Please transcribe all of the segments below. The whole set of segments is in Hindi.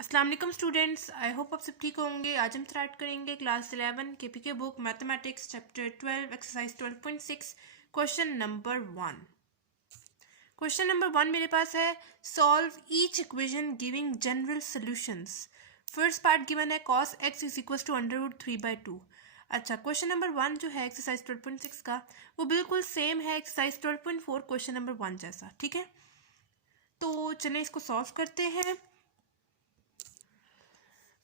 अस्सलाम वालेकुम स्टूडेंट्स, आई होप आप सब ठीक होंगे। आज हम स्टार्ट करेंगे class 11 KPK book mathematics chapter 12 exercise 12.6 question number 1। Question number 1 मेरे पास है solve each equation giving general solutions. First part given है cos x is equal to √3/2। अच्छा, क्वेश्चन नंबर 1 जो है एक्सरसाइज 12.6 का वो बिल्कुल सेम है एक्सरसाइज 12.4 क्वेश्चन नंबर 1 जैसा। ठीक है, तो चलिए इसको सॉल्व करते हैं।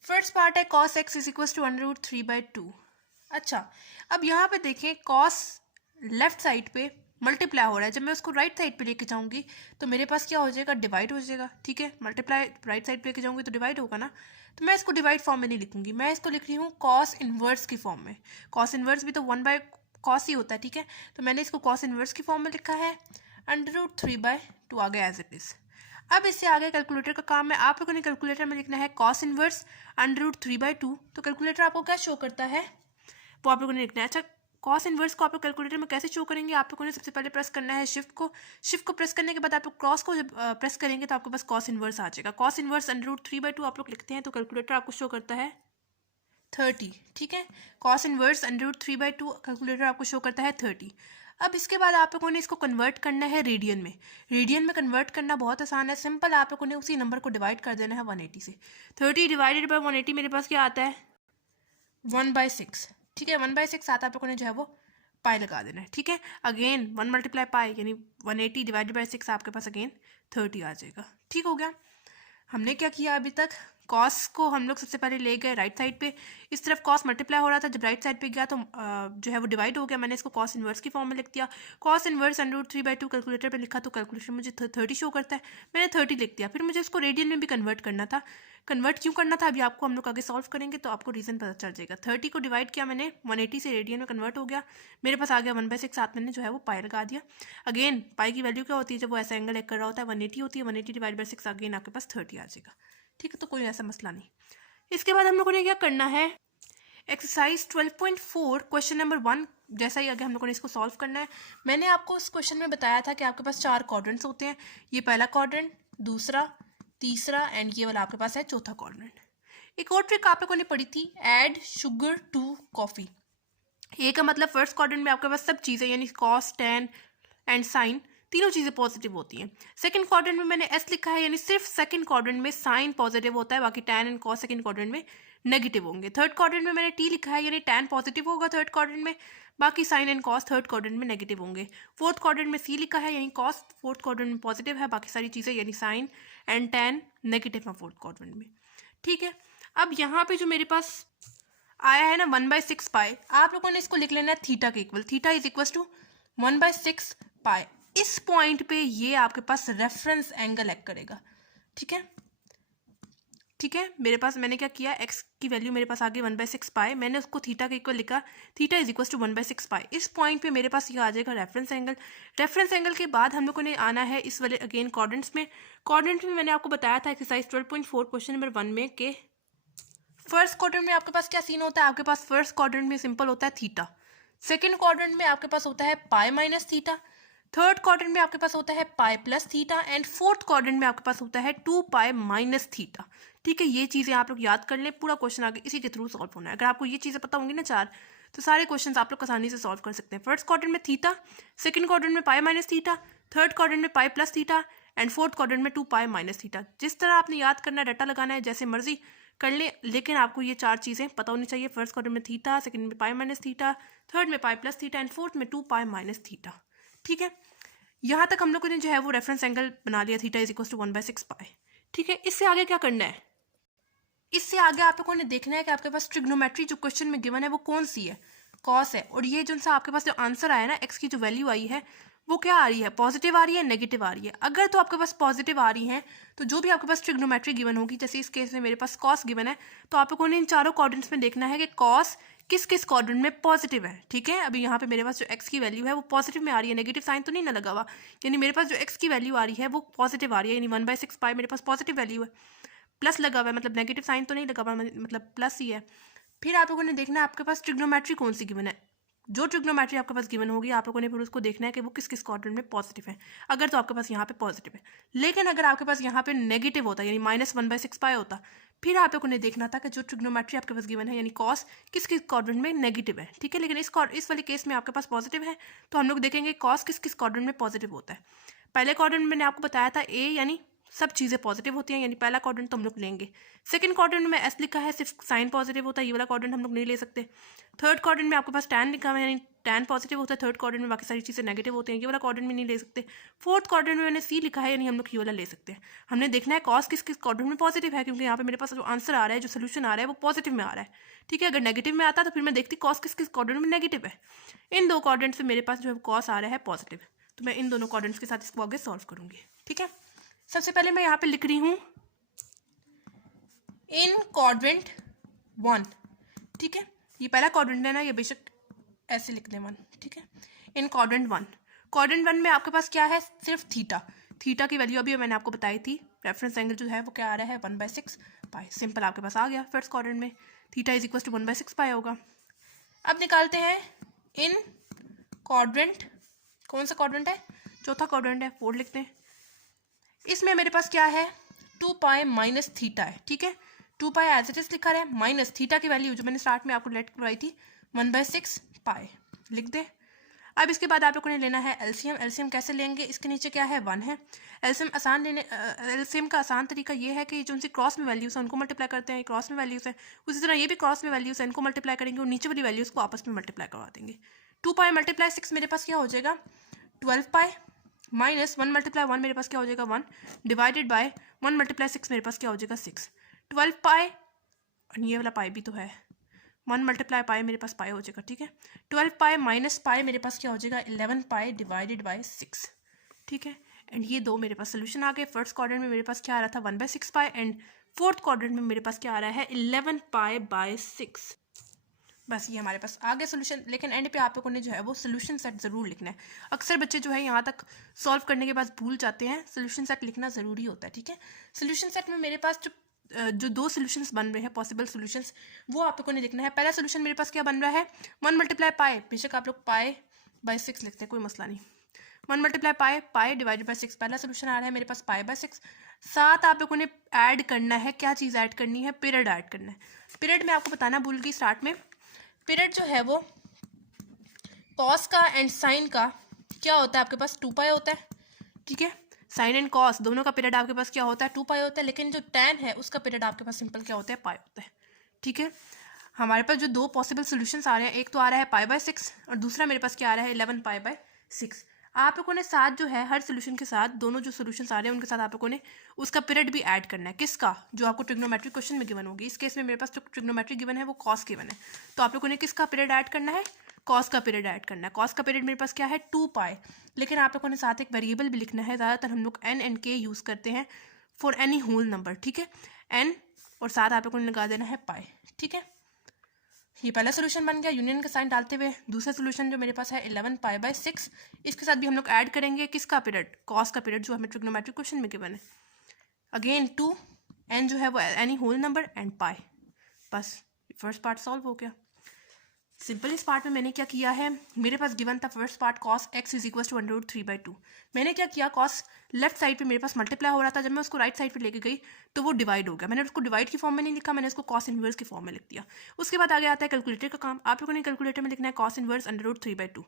फर्स्ट पार्ट है cos x is equal to √3/2। अच्छा, अब यहाँ पे देखें cos लेफ्ट साइड पे मल्टीप्लाई हो रहा है। जब मैं उसको राइट साइड पे लेके जाऊंगी तो मेरे पास क्या हो जाएगा, डिवाइड हो जाएगा। ठीक है, मल्टीप्लाई राइट साइड पे लेके जाऊंगी तो डिवाइड होगा ना। तो मैं इसको डिवाइड फॉर्म में नहीं लिखूंगी, मैं इसको लिख रही हूँ cos इनवर्स की फॉर्म में। cos इनवर्स भी तो 1/cos ही होता है। ठीक है, तो मैंने इसको cos इनवर्स की फॉर्म में लिखा है। √3/2 आ गया एज इट इज। अब इससे आगे कैलकुलेटर का काम है। आप लोगों ने कैलकुलेटर में लिखना है cos इनवर्स √3/2। तो कैलकुलेटर आपको क्या शो करता है वो आप लोगों ने लिखना है। अच्छा, cos इनवर्स को आप लोग कैलकुलेटर में कैसे शो करेंगे, आप लोगों ने सबसे पहले प्रेस करना है शिफ्ट को प्रेस करने के बाद आप लोग क्रॉस को जब प्रेस करेंगे तो आपके पास cos इनवर्स आ जाएगा। cos इनवर्स √3/2 आप लोग लिखते हैं तो कैलकुलेटर आपको शो करता है 30। ठीक है, cos इनवर्स √3/2 कैलकुलेटर आपको शो करता है 30। अब इसके बाद आप लोगों ने इसको कन्वर्ट करना है रेडियन में। रेडियन में कन्वर्ट करना बहुत आसान है, सिंपल। आप लोगों ने उसी नंबर को डिवाइड कर देना है 180 से। 30 डिवाइडेड बाई 180 मेरे पास क्या आता है 1/6। ठीक है, 1/6 आता है। आप लोगों ने जो है वो पाई लगा देना है। ठीक है, अगेन 1 मल्टीप्लाई पाई यानी 180 डिवाइडेड बाई 6 आपके पास अगेन 30 आ जाएगा। ठीक हो गया। हमने क्या किया अभी तक, कॉस को हम लोग सबसे पहले ले गए राइट साइड पे। इस तरफ कॉस मल्टीप्लाई हो रहा था, जब राइट साइड पे गया तो जो है वो डिवाइड हो गया। मैंने इसको कॉस इनवर्स की फॉर्म में लिख दिया। कॉस इनवर्स √3/2 कैलकुलेटर पे लिखा तो कैलकुलेटर मुझे 30 शो करता है, मैंने 30 लिख दिया। फिर मुझे इसको रेडियन में भी कन्वर्ट करना था। कन्वर्ट क्यों करना था अभी आपको हम लोग आगे सॉल्व करेंगे तो आपको रीज़न पता चल जाएगा। 30 को डिवाइड किया मैंने 180 से, रेडियन में कन्वर्ट हो गया। मेरे पास आ गया 1/6। साथ मैंने जो है वो पाई लगा दिया। अगेन पाई की वैल्यू क्या होती है जब वो ऐसा एंगल एक कर रहा होता है, 180 होती है। 180 डिवाइड बाई 6 अगेन आपके पास 30 आ जाएगा। ठीक है, तो कोई ऐसा मसला नहीं। इसके बाद हम लोगों ने क्या करना है, एक्सरसाइज 12.4 क्वेश्चन नंबर 1 जैसा ही आगे हम लोगों ने इसको सॉल्व करना है। मैंने आपको उस क्वेश्चन में बताया था कि आपके पास 4 क्वाड्रेंट्स होते हैं। ये पहला क्वाड्रेंट, दूसरा, तीसरा एंड ये वाला आपके पास है चौथा क्वाड्रेंट। एक और ट्रिक आप लोगों ने पढ़ी थी, ऐड शुगर टू कॉफ़ी। ए का मतलब फर्स्ट क्वाड्रेंट में आपके पास सब चीज़ें यानी कॉस, टेन एंड साइन तीनों चीज़ें पॉजिटिव होती हैं। सेकंड क्वाड्रेंट में मैंने एस लिखा है यानी सिर्फ सेकंड क्वाड्रेंट में साइन पॉजिटिव होता है, बाकी tan and cos second quadrant में नेगेटिव होंगे। थर्ड क्वाड्रेंट में मैंने टी लिखा है यानी टैन पॉजिटिव होगा थर्ड क्वाड्रेंट में, बाकी sine and cos third quadrant में नेगेटिव होंगे। फोर्थ क्वाड्रेंट में सी लिखा है यानी कॉस फोर्थ क्वाड्रेंट में पॉजिटिव है, बाकी सारी चीज़ें यानी साइन एंड टैन नेगेटिव है फोर्थ क्वाड्रेंट में। ठीक है, अब यहाँ पे जो मेरे पास आया है ना 1/6 पाई, आप लोगों ने इसको लिख लेना है थीटा के equal. Theta is equal to 1/6 pi. इस पॉइंट पे ये आपके पास रेफरेंस एंगल एक्ट करेगा। ठीक है, ठीक है, मेरे पास मैंने क्या किया, एक्स की वैल्यू मेरे पास आ गई 1/6 पाई, मैंने उसको थीटा के इक्वल लिखा। Theta is equal to 1/6 pi. इस पॉइंट पे मेरे पास ये आ जाएगा रेफरेंस एंगल। रेफरेंस एंगल के बाद हम लोगों ने आना है इस वाले अगेन कॉर्डिनेट्स में। कॉर्डिनेट में मैंने आपको बताया था एक्सरसाइज 12.4 क्वेश्चन नंबर 1 में कि फर्स्ट क्वाड्रेंट में आपके पास क्या सीन होता है, आपके पास फर्स्ट क्वाड्रेंट में सिंपल होता है थीटा। सेकंड क्वाड्रेंट में आपके पास होता है pi minus theta. Third quadrant में आपके पास होता है पाई plus theta and fourth quadrant में आपके पास होता है 2 पाई माइनस थीटा। ठीक है, ये चीज़ें आप लोग याद कर लें, पूरा क्वेश्चन आगे इसी के थ्रू सॉल्व होना है। अगर आपको ये चीज़ें पता होंगी ना चार, तो सारे क्वेश्चन आप लोग आसानी से सॉल्व कर सकते हैं। फर्स्ट क्वाड्रेंट में थीटा, सेकंड क्वाड्रेंट में pi minus theta, third quadrant में pi plus theta and fourth quadrant में 2 पाई माइनस थीटा। जिस तरह आपने याद करना है, डाटा लगाना है, जैसे मर्जी कर ले, लेकिन आपको ये चार चीज़ें पता होनी चाहिए। फर्स्ट क्वाड्रेंट में थीटा, सेकंड में पाई माइनस थीटा, थर्ड में pi plus theta and fourth में 2 पाई माइनस थीटा। ठीक है, यहाँ तक हम लोगों ने जो है वो रेफरेंस एंगल बना लिया, थीटा इज इक्वल टू 1/6 पाई। ठीक है, इससे आगे क्या करना है, इससे आगे आप लोगों ने देखना है कि आपके पास ट्रिग्नोमेट्री जो क्वेश्चन में गिवन है वो कौन सी है, कॉस है। और ये जो सा आपके पास जो आंसर आया ना, एक्स की जो वैल्यू आई है वो क्या आ रही है, पॉजिटिव आ रही है, नेगेटिव आ रही है। अगर तो आपके पास पॉजिटिव आ रही है तो जो भी आपके पास ट्रिग्नोमेट्री गिवन होगी, जैसे इस केस में मेरे पास कॉस गिवन है, तो आप लोगों ने इन चारों क्वाड्रेंट्स में देखना है कि कॉस किस किस क्वाड्रेंट में पॉजिटिव है। ठीक है, अभी यहाँ पे मेरे पास जो एक्स की वैल्यू है वो पॉजिटिव में आ रही है, नेगेटिव साइन तो नहीं ना लगा हुआ, यानी मेरे पास जो एक्स की वैल्यू आ रही है वो पॉजिटिव आ रही है, यानी 1/6 पाई मेरे पास पॉजिटिव वैल्यू है। प्लस लगा हुआ है, मतलब नेगेटिव साइन तो नहीं लगा हुआ, मतलब प्लस ही है। फिर आप लोगों ने देखना है आपके पास ट्रिग्नोमेट्री कौन सी गिवन है, जो ट्रिग्नोमेट्री आपके पास गिवन होगी आप लोगों ने फिर उसको देखना है कि वो किस किस क्वाड्रेंट में पॉजिटिव है। अगर तो आपके पास यहाँ पे पॉजिटिव है, लेकिन अगर आपके पास यहाँ पे नेगेटिव होता यानी -1/6 होता, फिर आप लोगों ने देखना था कि जो ट्रिग्नोमेट्री आपके पास गिवन है यानी कॉस किस किस क्वाड्रेंट में नेगेटिव है। ठीक है, लेकिन इस वाले केस में आपके पास पॉजिटिव है, तो हम लोग देखेंगे कॉस किस किस क्वाड्रेंट में पॉजिटिव होता है। पहले क्वाड्रेंट में मैंने आपको बताया था ए यानी सब चीज़ें पॉजिटिव होती हैं, यानी पहला क्वाड्रेंट तो हम लोग लेंगे। सेकंड क्वाड्रेंट में एस लिखा है, सिर्फ साइन पॉजिटिव होता है, ये वाला क्वाड्रेंट हम लोग नहीं ले सकते। थर्ड क्वाड्रेंट में आपके पास टैन लिखा हुआ है, यानी टैन पॉजिटिव होता है थर्ड क्वाड्रेंट में, बाकी सारी चीज़ें नेगेटिव होती हैं, ये वाला क्वाड्रेंट में नहीं ले सकते। फोर्थ क्वाड्रेंट में मैंने सी लिखा है, यानी हम लोग ये वाला ले सकते हैं। हमने देखना है कॉस किस किस क्वाड्रेंट में पॉजिटिव है, क्योंकि यहाँ पे मेरे पास जो आंसर आ रहा है, जो सोल्यूशन आ रहा है वो पॉजिटिव में आ रहा है। ठीक है, अगर नेगेटिव में आता तो फिर मैं देखती कॉस किस किस क्वाड्रेंट में नेगेटिव है। इन दो क्वाड्रेंट से मेरे पास जो है कॉस आ रहा है पॉजिटिव, तो मैं इन दोनों क्वाड्रेंट्स के साथ इसको आगे सॉल्व करूंगी। ठीक है, सबसे पहले मैं यहाँ पे लिख रही हूँ इन क्वाड्रेंट 1। ठीक है, ये पहला क्वाड्रेंट है ना, ये बेशक ऐसे लिख दें 1। ठीक है, इन क्वाड्रेंट 1, क्वाड्रेंट 1 में आपके पास क्या है, सिर्फ थीटा। थीटा की वैल्यू अभी मैंने आपको बताई थी, रेफरेंस एंगल जो है वो क्या आ रहा है 1/6 पाई। सिंपल आपके पास आ गया। फर्स्ट क्वाड्रेंट में थीटा इज इक्वल टू 1/6 पाई होगा। अब निकालते हैं इन क्वाड्रेंट, कौन सा क्वाड्रेंट है, चौथा क्वाड्रेंट है, 4 लिखते हैं। इसमें मेरे पास क्या है 2 पाई माइनस थीटा है। ठीक है, 2 पाई एज इट इज लिखा है, माइनस थीटा की वैल्यू जो मैंने स्टार्ट में आपको लेट करवाई थी 1/6 पाई लिख दे। अब इसके बाद आप लोगों ने लेना है एलसीएम। एलसीएम कैसे लेंगे, इसके नीचे क्या है 1 है। एलसीएम का आसान तरीका ये है कि जो उनसे क्रॉस में वैल्यूज है उनको मल्टीप्लाई करते हैं, क्रॉस में वैल्यूज है, उसी तरह ये भी क्रॉस में वैल्यूज है, इनको मल्टीप्लाई करेंगे और नीचे वाली वैल्यूज को आपस में मल्टीप्लाई करवा देंगे। 2 पाई मल्टीप्लाई 6 मेरे पास क्या हो जाएगा 12 पाई, माइनस 1 मल्टीप्लाई 1 मेरे पास क्या हो जाएगा 1, डिवाइडेड बाय 1 मल्टीप्लाई 6 मेरे पास क्या हो जाएगा 6। 12 पाई, और ये वाला पाई भी तो है, 1 मल्टीप्लाई पाई मेरे पास पाई हो जाएगा। ठीक है, 12 पाई माइनस पाई मेरे पास क्या हो जाएगा 11 पाई डिवाइडेड बाय 6। ठीक है, एंड ये दो मेरे पास सोल्यूशन आ गए। फर्स्ट क्वाड्रेंट में मेरे पास क्या आ रहा था 1/6 पाई, एंड फोर्थ क्वाड्रेंट में मेरे पास क्या आ रहा है 11 पाई बाय 6। बस ये हमारे पास आ गया सोल्यूशन। लेकिन एंड पे आप लोगों ने जो है वो सोल्यूशन सेट ज़रूर लिखना है। अक्सर बच्चे जो है यहाँ तक सॉल्व करने के बाद भूल जाते हैं, सोल्यूशन सेट लिखना ज़रूरी होता है। ठीक है, सोल्यूशन सेट में मेरे पास जो दो सोल्यूशंस बन रहे हैं पॉसिबल सोल्यूशंस, वो आप लोगों ने लिखना है। पहला सोल्यूशन मेरे पास क्या बन रहा है 1 मल्टीप्लाई पाई, बेशक आप लोग पाई बाय 6 लिखते हैं, कोई मसला नहीं। 1 multiply pi, pi divided by 6 पहला सोल्यूशन आ रहा है मेरे पास पाई बाय 6। साथ आप लोगों ने ऐड करना है, क्या चीज़ ऐड करनी है, पीरियड ऐड करना है। पीरियड में आपको बताना भूल गई स्टार्ट में, पीरियड जो है वो कॉस का एंड साइन का क्या होता है आपके पास 2 पाई होता है। ठीक है, साइन एंड कॉस दोनों का पीरियड आपके पास क्या होता है 2 पाई होता है, लेकिन जो टैन है उसका पीरियड आपके पास सिंपल क्या होता है पाई होता है। ठीक है, हमारे पास जो दो पॉसिबल सोल्यूशंस आ रहे हैं, एक तो आ रहा है पाई बाय 6 और दूसरा मेरे पास क्या आ रहा है 11 पाई बाय 6। आप लोगों ने साथ जो है हर सोल्यूशन के साथ दोनों जो सोल्यूशंस आ रहे हैं उनके साथ आप लोगों ने उसका पीरियड भी ऐड करना है। किसका, जो आपको ट्रिग्नोमेट्रिक क्वेश्चन में गिवन होगी। इस केस में मेरे पास जो ट्रिग्नोमेट्रिक गिवन है वो कॉस गिवन है, तो आप लोगों ने किसका पीरियड ऐड करना है, कॉस का पीरियड ऐड करना है। कॉस का पीरियड मेरे पास क्या है 2 पाई, लेकिन आप लोगों ने साथ एक वेरिएबल भी लिखना है। ज़्यादातर हम लोग एन एंड के यूज़ करते हैं फॉर एनी होल नंबर। ठीक है, एन और साथ आप लोगों ने लगा देना है पाई। ठीक है, ये पहला सोल्यूशन बन गया यूनियन का साइन डालते हुए। दूसरा सोल्यूशन जो मेरे पास है 11 पाई बाय 6, इसके साथ भी हम लोग ऐड करेंगे किसका पीरियड, कॉस का पीरियड जो हमें ट्रिग्नोमेट्रिक क्वेश्चन में गिवन है। अगेन 2, एन जो है वो any whole number and pi. बस फर्स्ट पार्ट सॉल्व हो गया। सिंपल इस पार्ट में मैंने क्या किया है, मेरे पास गिवन था first part cos x is equal to √3/2। मैंने क्या किया, कॉस लेफ्ट साइड पे मेरे पास मल्टीप्लाई हो रहा था, जब मैं उसको राइट साइड पे लेके गई तो वो डिवाइड हो गया। मैंने उसको डिवाइड की फॉर्म में नहीं लिखा, मैंने उसको कॉस इनवर्स की फॉर्म में लिख दिया। उसके बाद आगे आता है कैलकुलेटर का काम। आप लोगों ने कैलकुलेटर में लिखना है cos inverse √3/2।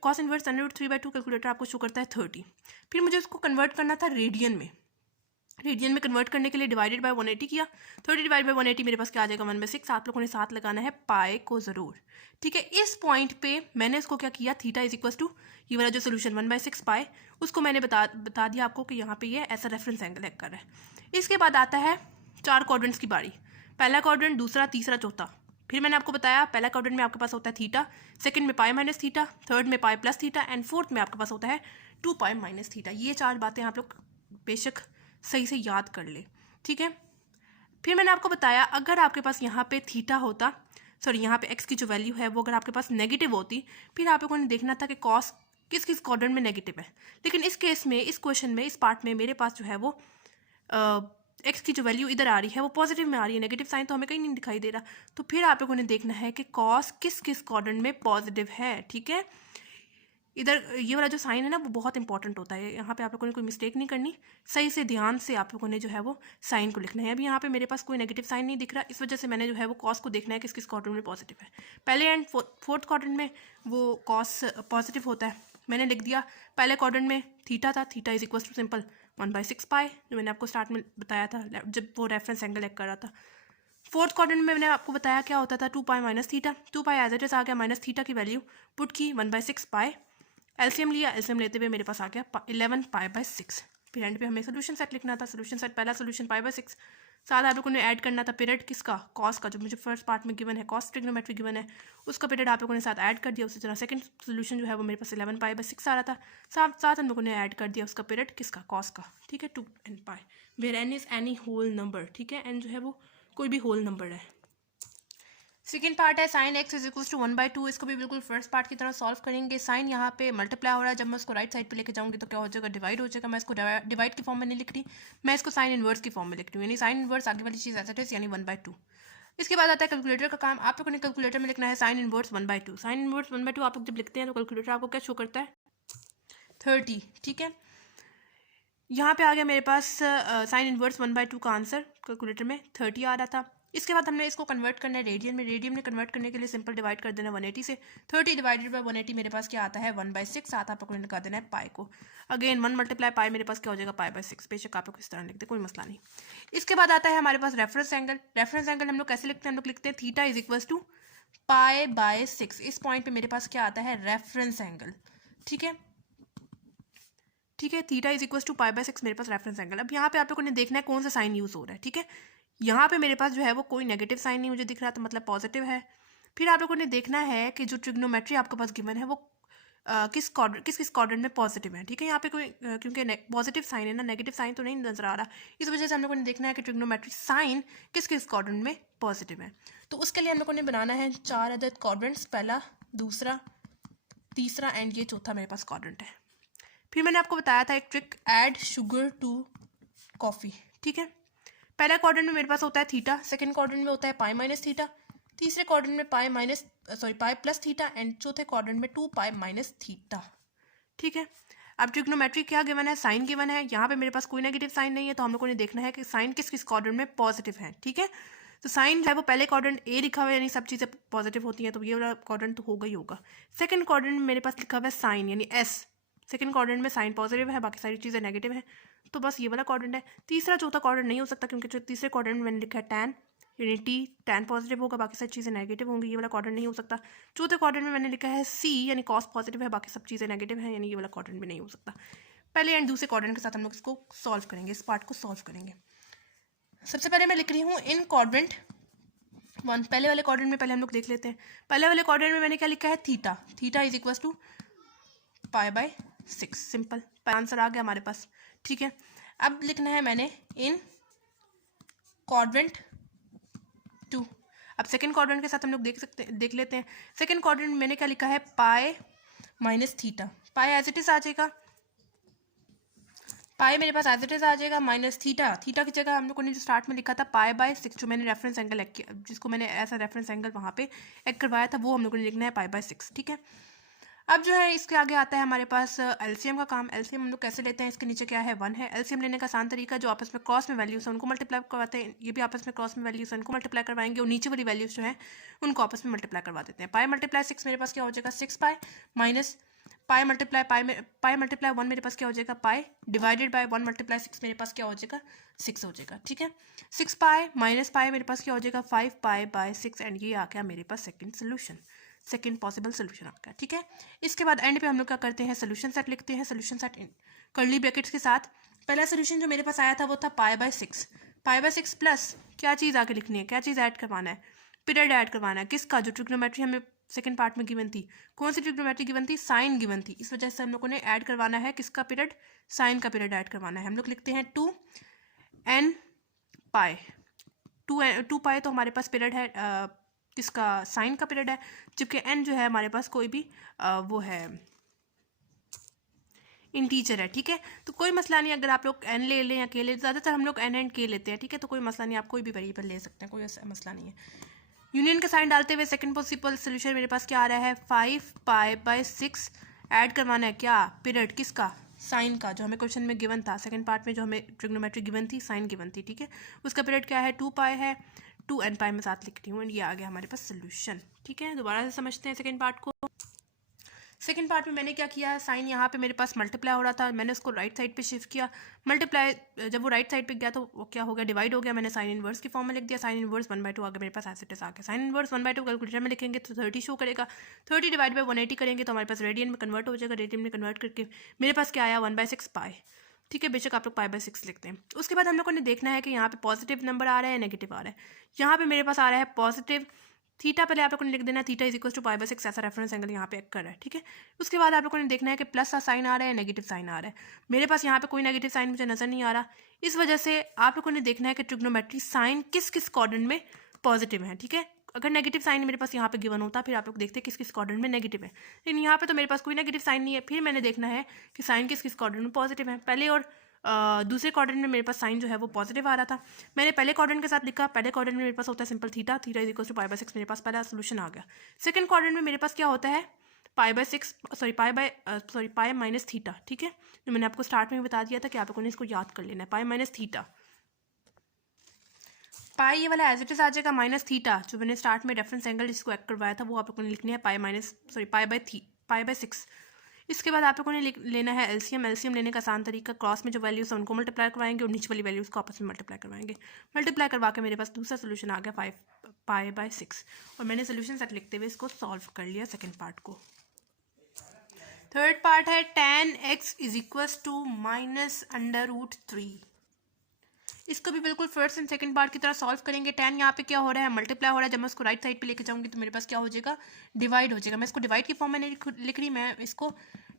Cos inverse √3/2 calculator आपको शो करता है 30। फिर मुझे उसको कन्वर्ट करना था रेडियन में। रेडियन में कन्वर्ट करने के लिए डिवाइडेड बाय 180 किया। 30 डिवाइड बाय 180 मेरे पास क्या आ जाएगा 1/6। आप लोगों ने साथ लगाना है पाई को ज़रूर। ठीक है, इस पॉइंट पे मैंने इसको क्या किया, थीटा इज इक्वल टू ये वाला जो सोल्यूशन 1/6 पाई, उसको मैंने बता दिया आपको कि यहाँ पे ये ऐसा रेफरेंस एंगल है कर रहा है। इसके बाद आता है 4 क्वाड्रेंट्स की बारी, पहला क्वाड्रेंट, दूसरा, तीसरा, चौथा। फिर मैंने आपको बताया पहला क्वाड्रेंट में आपके पास होता है थीटा, सेकंड में पाई माइनस थीटा, थर्ड में pi plus theta and fourth में आपके पास होता है 2 पाई माइनस थीटा। ये 4 बातें आप लोग बेशक सही से याद कर ले। ठीक है, फिर मैंने आपको बताया अगर आपके पास यहाँ पे थीटा होता, सॉरी यहाँ पे एक्स की जो वैल्यू है वो अगर आपके पास नेगेटिव होती, फिर आप लोगों ने देखना था कि कॉस किस किस क्वाड्रेंट में नेगेटिव है। लेकिन इस केस में, इस क्वेश्चन में, इस पार्ट में मेरे पास जो है वो एक्स की जो वैल्यू इधर आ रही है वो पॉजिटिव में आ रही है, नेगेटिव साइन तो हमें कहीं नहीं दिखाई दे रहा। तो फिर आप लोगों ने देखना है कि कॉस किस किस क्वाड्रेंट में पॉजिटिव है, ठीक है। इधर ये वाला जो साइन है ना वो बहुत इंपॉर्टेंट होता है, यहाँ पे आप लोगों ने कोई मिस्टेक नहीं करनी, सही से ध्यान से आप लोगों ने जो है वो साइन को लिखना है। अभी यहाँ पे मेरे पास कोई नेगेटिव साइन नहीं दिख रहा, इस वजह से मैंने जो है वो कॉस को देखना है किस किस क्वाड्रेंट में पॉजिटिव है। पहले एंड फोर्थ क्वाड्रेंट में वो कॉस पॉजिटिव होता है, मैंने लिख दिया। पहले क्वाड्रेंट में थीटा था, theta is equal to simple 1/6 pi, जो मैंने आपको स्टार्ट में बताया था जब वो रेफरेंस एंगल लेकर कर रहा था। फोर्थ क्वाड्रेंट में मैंने आपको बताया क्या होता था, 2 pi minus theta, 2 pi as it is आ गया, माइनस थीटा की वैल्यू पुट की 1/6 पाई, एलसीएम लिया, एलसीएम लेते हुए मेरे पास आ गया 11 पाई/6। फिर एंड पे हमें सोल्यूशन सेट लिखना था, सोल्यूशन सेट पहला सोल्यूशन पाई/6, साथ आप लोगों ने ऐड करना था पीरियड किसका, कॉस का, जो मुझे फर्स्ट पार्ट में गिवन है, कॉस ट्रिग्नोमेट्री गिवन है, उसका पीरियड आप लोगों ने साथ ऐड कर दिया। उसी तरह सेकंड सोल्यूशन जो है वो मेरे पास 11 पाई/6 आ रहा था, साथ साथ हम लोगों ने ऐड कर दिया उसका पीरियड किसका, कॉस का, ठीक है, 2n pi, where n is any whole number, ठीक है, n जो है वो कोई भी होल नंबर है। सेकेंड पार्ट है sine x is equal to 1/2, इसको भी बिल्कुल फर्स्ट पार्ट की तरह सॉल्व करेंगे। साइन यहाँ पे मल्टीप्लाई हो रहा है, जब मैं उसको राइट साइड पे लेके जाऊंगी तो क्या हो जाएगा, डिवाइड हो जाएगा। मैं इसको डिवाइड की फॉर्म में नहीं लिख रही, मैं इसको साइन इनवर्स की फॉर्म में लिख रही हूँ, यानी साइन इनवर्स आगे वाली चीज़ ऐसा यानी 1/2। इसके बाद आता है कैलकुलेटर का काम, आप लोगों ने कैलकुलेटर में लिखना है साइन इनवर्स 1/2। साइन इनवर्स 1/2 आप लोग जब लिखते हैं तो कैलकुलेटर आपको क्या शो करता है, 30, ठीक है। यहाँ पे आ गया मेरे पास साइन इनवर्स 1/2 का आंसर, कैलकुलेटर में 30 आ रहा था। इसके बाद हमने इसको कन्वर्ट करना है रेडियन में, रेडियन में कन्वर्ट करने के लिए सिंपल डिवाइड कर देना 180 से, 30 डिवाइडेड बाय 180 मेरे पास क्या आता है 1/6, साथ आप लोगों ने लगा देना है पाई को, अगेन 1 मल्टीप्लाई पाई मेरे पास क्या हो जाएगा पाई/6, बेशक आप लोग इस तरह लिखते हैं कोई मसला नहीं। इसके बाद आता है हमारे पास रेफरेंस एंगल, रेफरेंस एंगल हम लोग कैसे लिखते हैं, हम लोग लिखते हैं थीटा इज इक्वल टू पाई/6, इस पॉइंट पे मेरे पास क्या आता है रेफरेंस एंगल, ठीक है, ठीक है, थीटा इज इक्वल टू पाई/6 मेरे पास रेफरेंस एंगल। अब यहाँ पे आप लोगों ने देखना है कौन सा साइन यूज हो रहा है, ठीक है। यहाँ पे मेरे पास जो है वो कोई नेगेटिव साइन नहीं मुझे दिख रहा, तो मतलब पॉजिटिव है। फिर आप लोगों ने देखना है कि जो ट्रिग्नोमेट्री आपके पास गिवन है वो किस क्वाड्रेंट में पॉजिटिव है, ठीक है। यहाँ पे कोई क्योंकि पॉजिटिव साइन है ना, नेगेटिव साइन तो नहीं नजर आ रहा, इस वजह से हम लोगों ने देखना है कि ट्रिग्नोमेट्री साइन किस किस क्वाड्रेंट में पॉजिटिव है। तो उसके लिए हम लोगों ने बनाना है 4 अदद क्वाड्रेंट्स, पहला, दूसरा, तीसरा एंड ये चौथा मेरे पास क्वाड्रेंट है। फिर मैंने आपको बताया था एक trick, add sugar to coffee, ठीक है। पहला क्वाड्रेंट में मेरे पास होता है थीटा, सेकंड क्वाड्रेंट में होता है पाई माइनस थीटा, तीसरे क्वाड्रेंट में पाई प्लस थीटा एंड चौथे क्वाड्रेंट में 2 पाई माइनस थीटा, ठीक है। अब ट्रिग्नोमेट्री क्या गिवन है, साइन गिवन है, यहाँ पे मेरे पास कोई नेगेटिव साइन नहीं है, तो हम लोगों ने देखना है कि साइन किस किस क्वाड्रेंट में पॉजिटिव है, ठीक है। तो साइन जो है वो पहले क्वाड्रेंट ए लिखा हुआ है, यानी सब चीज़ें पॉजिटिव होती हैं, तो ये वाला क्वाड्रेंट तो होगा ही होगा। सेकंड क्वाड्रेंट में मेरे पास लिखा हुआ है साइन, यानी एस, सेकंड क्वाड्रेंट में साइन पॉजिटिव है, बाकी सारी चीज़ें नेगेटिव है, तो बस ये वाला क्वाड्रेंट है। तीसरा चौथा क्वाड्रेंट नहीं हो सकता, क्योंकि जो तीसरे क्वाड्रेंट में मैंने लिखा है टैन, यानी टी, टैन पॉजिटिव होगा, बाकी सारी चीज़ें नेगेटिव होंगी, ये वाला क्वाड्रेंट नहीं हो सकता। चौथे क्वाड्रेंट में मैंने लिखा है सी, यानी कॉस पॉजिटिव है, बाकी सब चीज़ें नेगेटिव है, यानी ये वाला क्वाड्रेंट भी नहीं हो सकता। पहले एंड दूसरे क्वाड्रेंट के साथ हम लोग इसको सॉल्व करेंगे, इस पार्ट को सॉल्व करेंगे। सबसे पहले मैं लिख रही हूँ इन क्वाड्रेंट 1, पहले वाले क्वाड्रेंट में पहले हम लोग देख लेते हैं। पहले वाले क्वाड्रेंट में मैंने क्या लिखा है theta, theta is equal to पाई/6, सिंपल, आंसर आ गया हमारे पास, ठीक है। अब लिखना है मैंने इन क्वाड्रेंट 2। अब सेकंड क्वाड्रेंट के साथ हम लोग देख लेते हैं। सेकंड क्वाड्रेंट में मैंने क्या लिखा है pi minus theta, pi as it is आ जाएगा, पाई मेरे पास एज इट इज आ जाएगा, माइनस थीटा, थीटा की जगह हम लोगों ने जो स्टार्ट में लिखा था पाई/6, जो मैंने रेफरेंस एंगल जिसको मैंने ऐसा रेफरेंस एंगल वहाँ पे एक करवाया था, वो हम लोगों ने लिखना है पाई/6, ठीक है। अब जो है इसके आगे आता है हमारे पास एलसीएम का काम। एलसीएम हम लोग कैसे लेते हैं, इसके नीचे क्या है 1 है। एलसीएम लेने का आसान तरीका, जो आपस में क्रॉस में वैल्यूज है उनको मल्टीप्लाई करवाते हैं, ये भी आपस में क्रॉस में वैल्यूज है उनको मल्टीप्लाई करवाएंगे, और नीचे वाली वैल्यूज जो है उनको आपस में मल्टीप्लाई करवा देते हैं। पाई/6 मेरे पास क्या हो जाएगा 6 पाई, माइनस पाई मल्टीप्लाई 1 मेरे पास क्या हो जाएगा पाई, डिवाइडेड बाय 1 मल्टीप्लाई 6 मेरे पास क्या हो जाएगा 6 हो जाएगा, ठीक है। 6 पाई माइनस पाई मेरे पास क्या हो जाएगा 5 पाई/6, एंड ये आ गया मेरे पास second solution, second possible solution आपका, ठीक है। इसके बाद एंड पे हम लोग क्या करते हैं, सोल्यूशन सेट लिखते हैं, सोल्यूशन सेट इन कर्ली ब्रैकेट्स के साथ। पहला सोल्यूशन जो मेरे पास आया था वो था पाई/6 प्लस क्या चीज़ आगे लिखनी है, क्या चीज़ ऐड करवाना है, पीरियड ऐड करवाना है, किसका, जो ट्रिग्नोमेट्री हमें सेकंड पार्ट में गिवन थी, कौन सी ट्रिग्नोमेट्री गिवन थी, साइन गिवन थी, इस वजह से हम लोगों ने ऐड करवाना है किसका पीरियड, साइन का पीरियड ऐड करवाना है। हम लोग लिखते हैं 2n पाई, 2 पाई तो हमारे पास पीरियड है किसका, साइन का पीरियड है, जबकि n जो है हमारे पास कोई भी वो है इंटीजर है, ठीक है। तो कोई मसला नहीं, अगर आप लोग n ले लें या k ले लें, ज़्यादातर हम लोग n एंड k लेते हैं, ठीक है। तो कोई मसला नहीं, आप कोई भी वेरिएबल ले सकते हैं, कोई ऐसा मसला नहीं है। यूनियन का साइन डालते हुए सेकंड पॉसिबल सोल्यूशन मेरे पास क्या आ रहा है, 5π/6 ऐड करवाना है क्या, पीरियड किसका, साइन का, जो हमें क्वेश्चन में गिवन था, सेकंड पार्ट में जो हमें ट्रिग्नोमेट्री गिवन थी, साइन गिवन थी, ठीक है। उसका पीरियड क्या है, 2π है, 2nπ में साथ लिखती हूँ, ये आ गया हमारे पास सोल्यूशन, ठीक है। दोबारा से समझते हैं सेकंड पार्ट को। सेकंड पार्ट में मैंने क्या किया, साइन यहाँ पे मेरे पास मल्टीप्लाई हो रहा था, मैंने उसको राइट साइड पे शिफ्ट किया। मल्टीप्लाई जब वो राइट साइड पे गया तो वो क्या हो गया, डिवाइड हो गया। मैंने साइन इनवर्स की फॉर्म में लिख दिया, साइन इनवर्स 1/2 आ गया मेरे पास, एज इट इज आ गया। साइन इनवर्स 1/2 कैलकुलेटर में लिखेंगे तो 30 शो करेगा, 30 डिवाइड बाई 180 करेंगे तो हमारे पास रेडियन में कन्वर्ट हो जाएगा। रेडियन में कन्वर्ट करके मेरे पास क्या आया, 1/6 पाई, ठीक है। बेशक आप लोग π/6 लिखते हैं। उसके बाद हम लोगों ने देखना है कि यहाँ पे पॉजिटिव नंबर आ रहा है, नेगेटिव आ रहा है। यहाँ पे मेरे पास आ रहा है पॉजिटिव, थीटा पहले आप लोगों ने लिख देना, थीटा इज इक्वल टू π/6, ऐसा रेफरेंस एंगल यहाँ पे एक कर रहा है, ठीक है। उसके बाद आप लोगों ने देखना है कि प्लस का साइन आ रहा है, नेगेटिव साइन आ रहा है। मेरे पास यहाँ पे कोई नेगेटिव साइन मुझे नजर नहीं आ रहा, इस वजह से आप लोगों ने देखना है कि ट्रिग्नोमेट्री साइन किस किस क्वाड्रेंट में पॉजिटिव है, ठीक है। अगर नेगेटिव साइन मेरे पास यहाँ पे गिवन होता, फिर आप लोग देखते किस किस क्वाड्रेंट में नेगेटिव है, लेकिन यहाँ पे तो मेरे पास कोई नेगेटिव साइन नहीं है। फिर मैंने देखना है कि साइन किस किस क्वाड्रेंट में पॉजिटिव है। पहले और दूसरे क्वाड्रेंट में मेरे पास साइन जो है वो पॉजिटिव आ रहा था, मैंने पहले क्वाड्रेंट के साथ लिखा। पहले क्वाड्रेंट में मेरे पास होता है simple theta, theta is equal to π/6, मेरे पास पहला सोल्यूशन आ गया। सेकंड क्वाड्रेंट में मेरे पास क्या होता है, π-θ, ठीक है। जो मैंने आपको स्टार्ट में बता दिया था कि आप लोगों ने इसको याद कर लेना है, π-θ। पाई ये वाला एज इट इज आ जाएगा, -θ जो मैंने स्टार्ट में रेफरेंस एंगल जिसको एक्ट करवाया था वो आप लोगों ने लिखनी है π/6। इसके बाद आप लोगों ने लेना है एलसीएम। एलसीएम लेने का आसान तरीका, क्रॉस में जो वैल्यूज है उनको मल्टीप्लाई करवाएंगे और नीचे वाली वैल्यूज को आपस में मल्टीप्लाई करवाएंगे। मल्टीप्लाई करवा के मेरे पास दूसरा सोल्यूशन आ गया 5π/6, और मैंने सोल्यूशन सेट लिखते हुए इसको सॉल्व कर लिया सेकेंड पार्ट को। थर्ड पार्ट है tan x is equal to -√3। इसको भी बिल्कुल फर्स्ट एंड सेकंड पार्ट की तरह सॉल्व करेंगे। tan यहाँ पे क्या हो रहा है, मल्टीप्लाई हो रहा है। जब मैं उसको राइट साइड पे लेके जाऊंगी तो मेरे पास क्या हो जाएगा, डिवाइड हो जाएगा। मैं इसको डिवाइड की फॉर्म में नहीं लिख रही, मैं इसको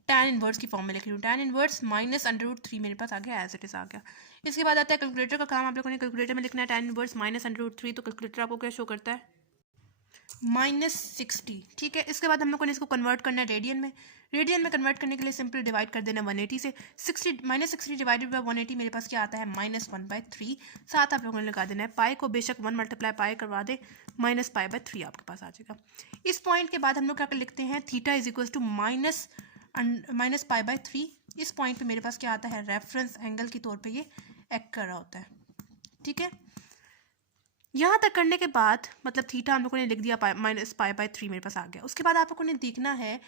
tan इनवर्स की फॉर्म में लिख रही हूँ। tan इनवर्स -√3 मेरे पास आ गया, एज इट इज आ गया। इसके बाद आता है कैलकुलेटर का काम। आप लोगों ने कैलकुलेटर में लिखना है tan इनवर्स -√3, तो कैलकुलेटर आपको क्या शो करता है, -60, ठीक है। इसके बाद हम लोगों ने इसको कन्वर्ट करना है रेडियन में। रेडियन में कन्वर्ट करने के लिए सिंपल डिवाइड कर देना 180 से। -60 डिवाइडेड बाय 180 मेरे पास क्या आता है, -1/3। साथ आप लोगों ने लगा देना है पाई को, बेशक 1 × पाई करवा दे, -π/3 आपके पास आ जाएगा। इस पॉइंट के बाद हम लोग क्या कर लिखते हैं, थीटा इज इक्वल टू -π/3। इस पॉइंट पे मेरे पास क्या आता है, रेफरेंस एंगल के तौर पे ये एक्ट कर रहा होता है, ठीक है। यहाँ तक करने के बाद मतलब थीटा हम लोगों ने लिख दिया, -π/3 मेरे पास आ गया। उसके बाद आप लोगों ने देखना है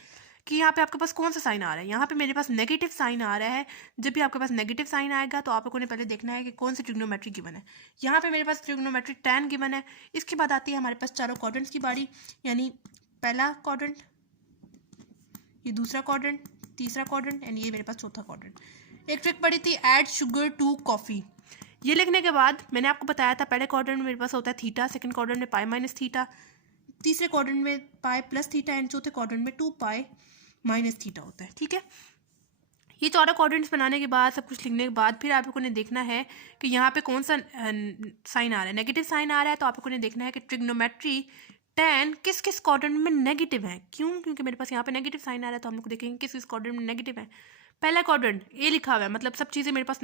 कि यहाँ पे आपके पास कौन सा साइन आ रहा है। यहाँ पे मेरे पास नेगेटिव साइन आ रहा है। जब भी आपके पास नेगेटिव साइन आएगा तो आप लोगों ने पहले देखना है कि कौन सी ट्रिग्नोमेट्री गिवन है। यहाँ पे मेरे पास ट्रिग्नोमेट्री tan गिवन है। इसके बाद आती है हमारे पास चारों क्वाड्रेंट्स की बारी, यानी पहला क्वाड्रेंट, ये दूसरा क्वाड्रेंट, तीसरा क्वाड्रेंट एंड ये मेरे पास चौथा क्वाड्रेंट। एक ट्रिक पड़ी थी, ऐड शुगर टू कॉफ़ी। ये लिखने के बाद मैंने आपको बताया था पहले क्वाड्रेंट में मेरे पास होता है थीटा, सेकंड क्वाड्रेंट में π-θ, तीसरे क्वाड्रेंट में π+θ एंड चौथे क्वाड्रेंट में 2π-θ होता है, ठीक है। ये चारों क्वाड्रेंट्स बनाने के बाद, सब कुछ लिखने के बाद, फिर आप लोगों ने देखना है कि यहाँ पे कौन सा साइन आ रहा है, नेगेटिव साइन आ रहा है। तो आप लोगों ने देखना है कि ट्रिग्नोमेट्री tan किस किस क्वाड्रेंट में नेगेटिव है। क्यों, क्योंकि मेरे पास यहाँ पे नेगेटिव साइन आ रहा है, तो हम लोग देखेंगे किस किस क्वाड्रेंट में नेगेटिव है। पहला क्वाड्रेंट ए लिखा हुआ है, मतलब सब चीज़ें मेरे पास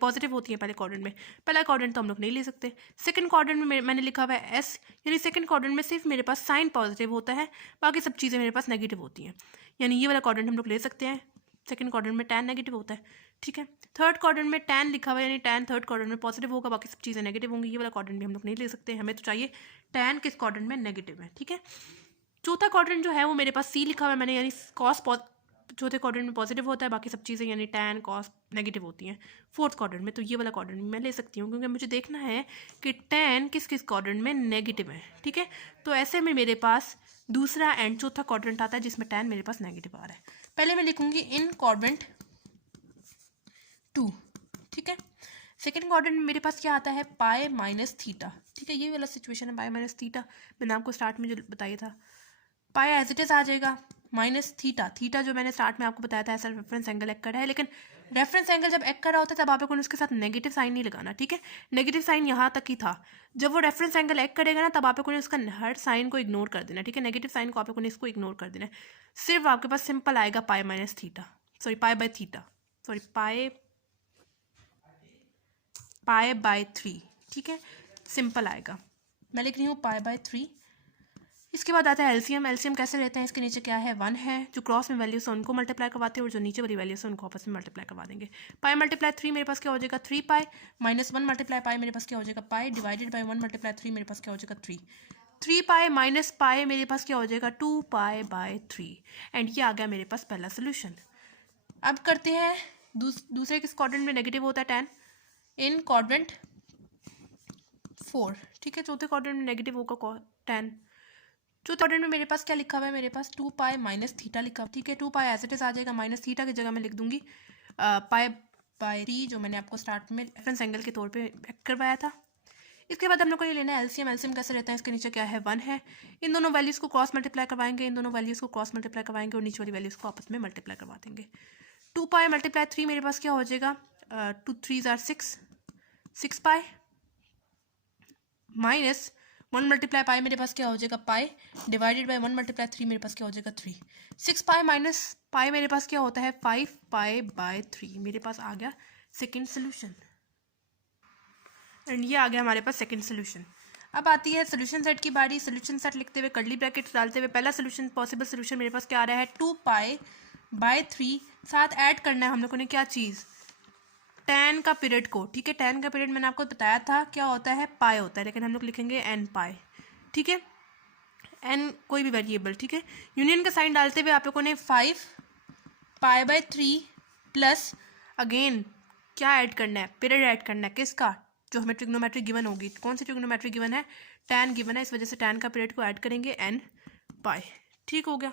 पॉजिटिव होती हैं पहले क्वाड्रेंट में। पहला क्वाड्रेंट तो हम लोग नहीं ले सकते। सेकंड क्वाड्रेंट में मैंने लिखा हुआ है एस, यानी सेकंड क्वाड्रेंट में सिर्फ मेरे पास साइन पॉजिटिव होता है, बाकी सब चीज़ें मेरे पास नेगेटिव होती हैं। यानी ये वाला क्वाड्रेंट हम लोग ले सकते हैं। सेकंड क्वाड्रेंट में tan नेगेटिव होता है, ठीक है। थर्ड क्वाड्रेंट में tan लिखा हुआ है, यानी tan थर्ड क्वाड्रेंट में पॉजिटिव होगा, बाकी सब चीज़ें नेगेटिव होंगी। ये वाला क्वाड्रेंट भी हम लोग नहीं ले सकते, हमें तो चाहिए tan किस क्वाड्रेंट में नेगेटिव है, ठीक है। चौथा क्वाड्रेंट जो है वो मेरे पास C लिखा हुआ है मैंने, यानी कॉस चौथे क्वाड्रेंट में पॉजिटिव होता है, बाकी सब चीज़ें यानी tan कॉस नेगेटिव होती हैं। फोर्थ क्वाड्रेंट में तो ये वाला क्वाड्रेंट मैं ले सकती हूँ, क्योंकि मुझे देखना है कि tan किस किस क्वाड्रेंट में नेगेटिव है, ठीक है। तो ऐसे में मेरे पास दूसरा एंड चौथा क्वाड्रेंट आता है जिसमें tan मेरे पास नेगेटिव आ रहा है। पहले मैं लिखूंगी इन क्वाड्रेंट 2, ठीक है। सेकेंड क्वाड्रेंट में मेरे पास क्या आता है, π-θ, ठीक है। ये वाला सिचुएशन है, π-θ मैंने आपको स्टार्ट में जो बताया था। पाई एज इट इज आ जाएगा, -θ, थीटा जो मैंने स्टार्ट में आपको बताया था ऐसा रेफरेंस एंगल एक्ट कर रहा है, लेकिन रेफरेंस एंगल जब एक्ट कर रहा होता है तब आप लोगों ने उसके साथ नेगेटिव साइन नहीं लगाना, ठीक है। नेगेटिव साइन यहाँ तक ही था। जब वो रेफरेंस एंगल एक्ट करेगा ना, तब आप लोगों ने उसका हर साइन को इग्नोर कर देना, ठीक है। नेगेटिव साइन को आप लोगों ने इसको इग्नोर कर देना। सिर्फ आपके पास सिंपल आएगा π-θ, sorry pi by theta, sorry pi by 3, ठीक है, सिंपल आएगा। मैं लिख रही हूँ पाई बाय 3। इसके बाद आता है एलसीएम। एलसीएम कैसे लेते हैं, इसके नीचे क्या है, 1 है, जो क्रॉस में वैल्यूज है उनको मल्टीप्लाई करवाते हैं और जो नीचे वाली वैल्यूज है उनको आपस में मल्टीप्लाई करवा देंगे। पाई मल्टीप्लाई 3 मेरे पास क्या हो जाएगा 3 पाई, माइनस 1 मल्टीप्लाई पाई मेरे पास क्या हो जाएगा पाई, डिवाइडेड बाई 1 मल्टीप्लाई 3 मेरे पास क्या हो जाएगा 3। 3 पाई माइनस पाई मेरे पास क्या हो जाएगा 2 पाई बाय 3। एंड ये आ गया मेरे पास पहला सोल्यूशन। अब करते हैं दूसरे किस क्वाड्रेंट में नेगेटिव होता है 10, इन क्वाड्रेंट 4, ठीक है, चौथे क्वाड्रेंट में नेगेटिव होगा 10। चौथे क्वाड्रेंट में मेरे पास क्या लिखा हुआ है, मेरे पास 2 पाई माइनस थीटा लिखा हुआ, ठीक है, 2 पाई एज इट इज आ जाएगा, माइनस थीटा की जगह मैं लिख दूंगी पाई बाय 3, जो मैंने आपको स्टार्ट में रेफरेंस एंगल के तौर पे करवाया था। इसके बाद हम लोग को ये लेना है एलसीएम। एलसीएम कैसे रहता है, इसके नीचे क्या है 1 है, इन दोनों वैल्यूज़ को क्रॉस मल्टीप्लाई करवाएंगे, इन दोनों वैल्यूज़ को क्रॉस मल्टीप्लाई करवाएंगे और नीचे वाली वैल्यूज़ को आपस में मल्टीप्लाई करवा देंगे। 2 पाई मल्टीप्लाई 3 मेरे पास क्या हो जाएगा 2 3 ज़ार 6 पाई, माइनस 1 मल्टीप्लाई पाई मेरे पास क्या हो जाएगा पाई, डिवाइडेड बाई 1 मल्टीप्लाई 3 मेरे पास क्या हो जाएगा 3। 6 पाई माइनस पाई मेरे पास क्या होता है 5 पाई बाय 3। मेरे पास आ गया सेकेंड सोल्यूशन, एंड ये आ गया हमारे पास सेकंड सोल्यूशन। अब आती है सोल्यूशन सेट की बारी। सोल्यूशन सेट लिखते हुए कर्ली ब्रैकेट्स डालते हुए पहला सोल्यूशन पॉसिबल सोल्यूशन मेरे पास क्या आ रहा है 2 पाई बाय 3, साथ ऐड करना है हम लोगों ने क्या चीज़, tan का पीरियड को, ठीक है, tan का पीरियड मैंने आपको बताया था क्या होता है पाई होता है, लेकिन हम लोग लिखेंगे n पाई, ठीक है, n कोई भी वेरिएबल, ठीक है। यूनियन का साइन डालते हुए आप लोगों ने 5 पाई बाय 3 प्लस अगेन क्या ऐड करना है, पीरियड ऐड करना है, किसका, जो हमें ट्रिग्नोमेट्री गिवन होगी। कौन सी ट्रिग्नोमेट्री गिवन है, tan गिवन है, इस वजह से tan का पीरियड को ऐड करेंगे n पाई, ठीक हो गया।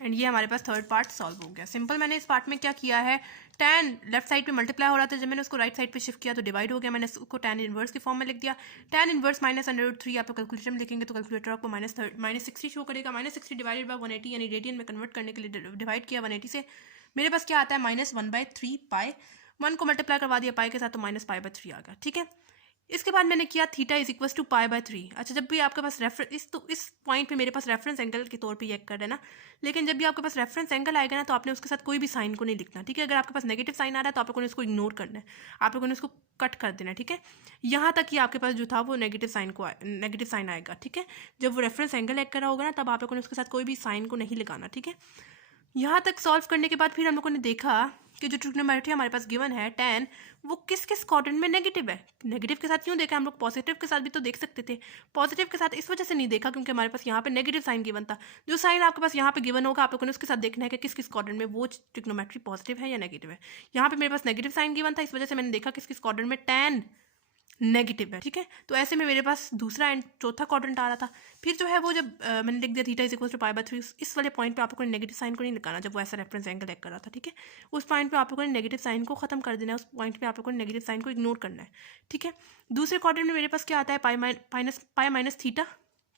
एंड ये हमारे पास थर्ड पार्ट सॉल्व हो गया। सिंपल मैंने इस पार्ट में क्या किया है, tan लेफ्ट साइड पे मल्टीप्लाई हो रहा था, जब मैंने उसको राइट साइड पे शिफ्ट किया तो डिवाइड हो गया, मैंने उसको tan इनवर्स की फॉर्म में लिख दिया। tan इनवर्स माइनस √3 आप कैलकुलेटर में लिखेंगे तो कैलकुलेटर आपको -60 शो करेगा। -60 डिवाइडेड बाय 180 यानी रेडियन में कन्वर्ट करने के लिए डिवाइड किया 180 से, मेरे पास क्या आता है -1/3 पाई, 1 को मल्टीप्लाई करवा दिया पाई के साथ तो -पाई/3 आ गया, ठीक है। इसके बाद मैंने किया थीटा इज इक्वल टू पाई/3। अच्छा, जब भी आपके पास रेफरेंस इस पॉइंट पे मेरे पास रेफरेंस एंगल के तौर पे ये कर देना, लेकिन जब भी आपके पास रेफरेंस एंगल आएगा ना तो आपने उसके साथ कोई भी साइन को नहीं लिखना, ठीक है। अगर आपके पास नेगेटिव साइन आ रहा है तो आप लोगों ने उसको इग्नोर करना है, आप लोगों ने उसको कट कर देना है, ठीक है। यहाँ तक कि आपके पास जो था वो नेगेटिव साइन आएगा, ठीक है। जब वो रेफरेंस एंगल ऐड करा होगा ना तब आप लोगों ने उसके साथ कोई भी साइन को नहीं लगाना, ठीक है। यहाँ तक सॉल्व करने के बाद फिर हम लोगों ने देखा कि जो ट्रिग्नोमेट्री हमारे पास गिवन है tan, वो किस किस क्वाड्रेंट में नेगेटिव है। नेगेटिव के साथ क्यों देखा, हम लोग पॉजिटिव के साथ भी तो देख सकते थे। पॉजिटिव के साथ इस वजह से नहीं देखा क्योंकि हमारे पास यहाँ पे नेगेटिव साइन गिवन था। जो साइन आपके पास यहाँ पे गिवन होगा आप लोगों ने उसके साथ देखना है कि किस किस क्वाड्रेंट में वो ट्रिग्नोमेट्री पॉजिटिव है या नेगेटिव है। यहाँ पे मेरे पास नेगेटिव साइन गिवन था, इस वजह से मैंने देखा किस किस क्वाड्रेंट में tan नेगेटिव है, ठीक है। तो ऐसे में मेरे पास दूसरा एंड चौथा क्वाड्रेंट आ रहा था। फिर जो है वो जब मैंने लिख दिया थीटा इज इक्वल टू पाई/3, इस वाले पॉइंट पे आप लोगों ने नेगेटिव साइन को नहीं लगाना, जब वो ऐसा रेफरेंस एंगल ऐड कर रहा था, ठीक है। उस पॉइंट पे आप लोगों ने नेगेटिव साइन को खत्म कर देना है, उस पॉइंट पे आप लोगों ने नेगेटिव साइन को इग्नोर करना है, ठीक है। दूसरे क्वाड्रेंट में मेरे पास क्या आता है पाई माइनस थीटा,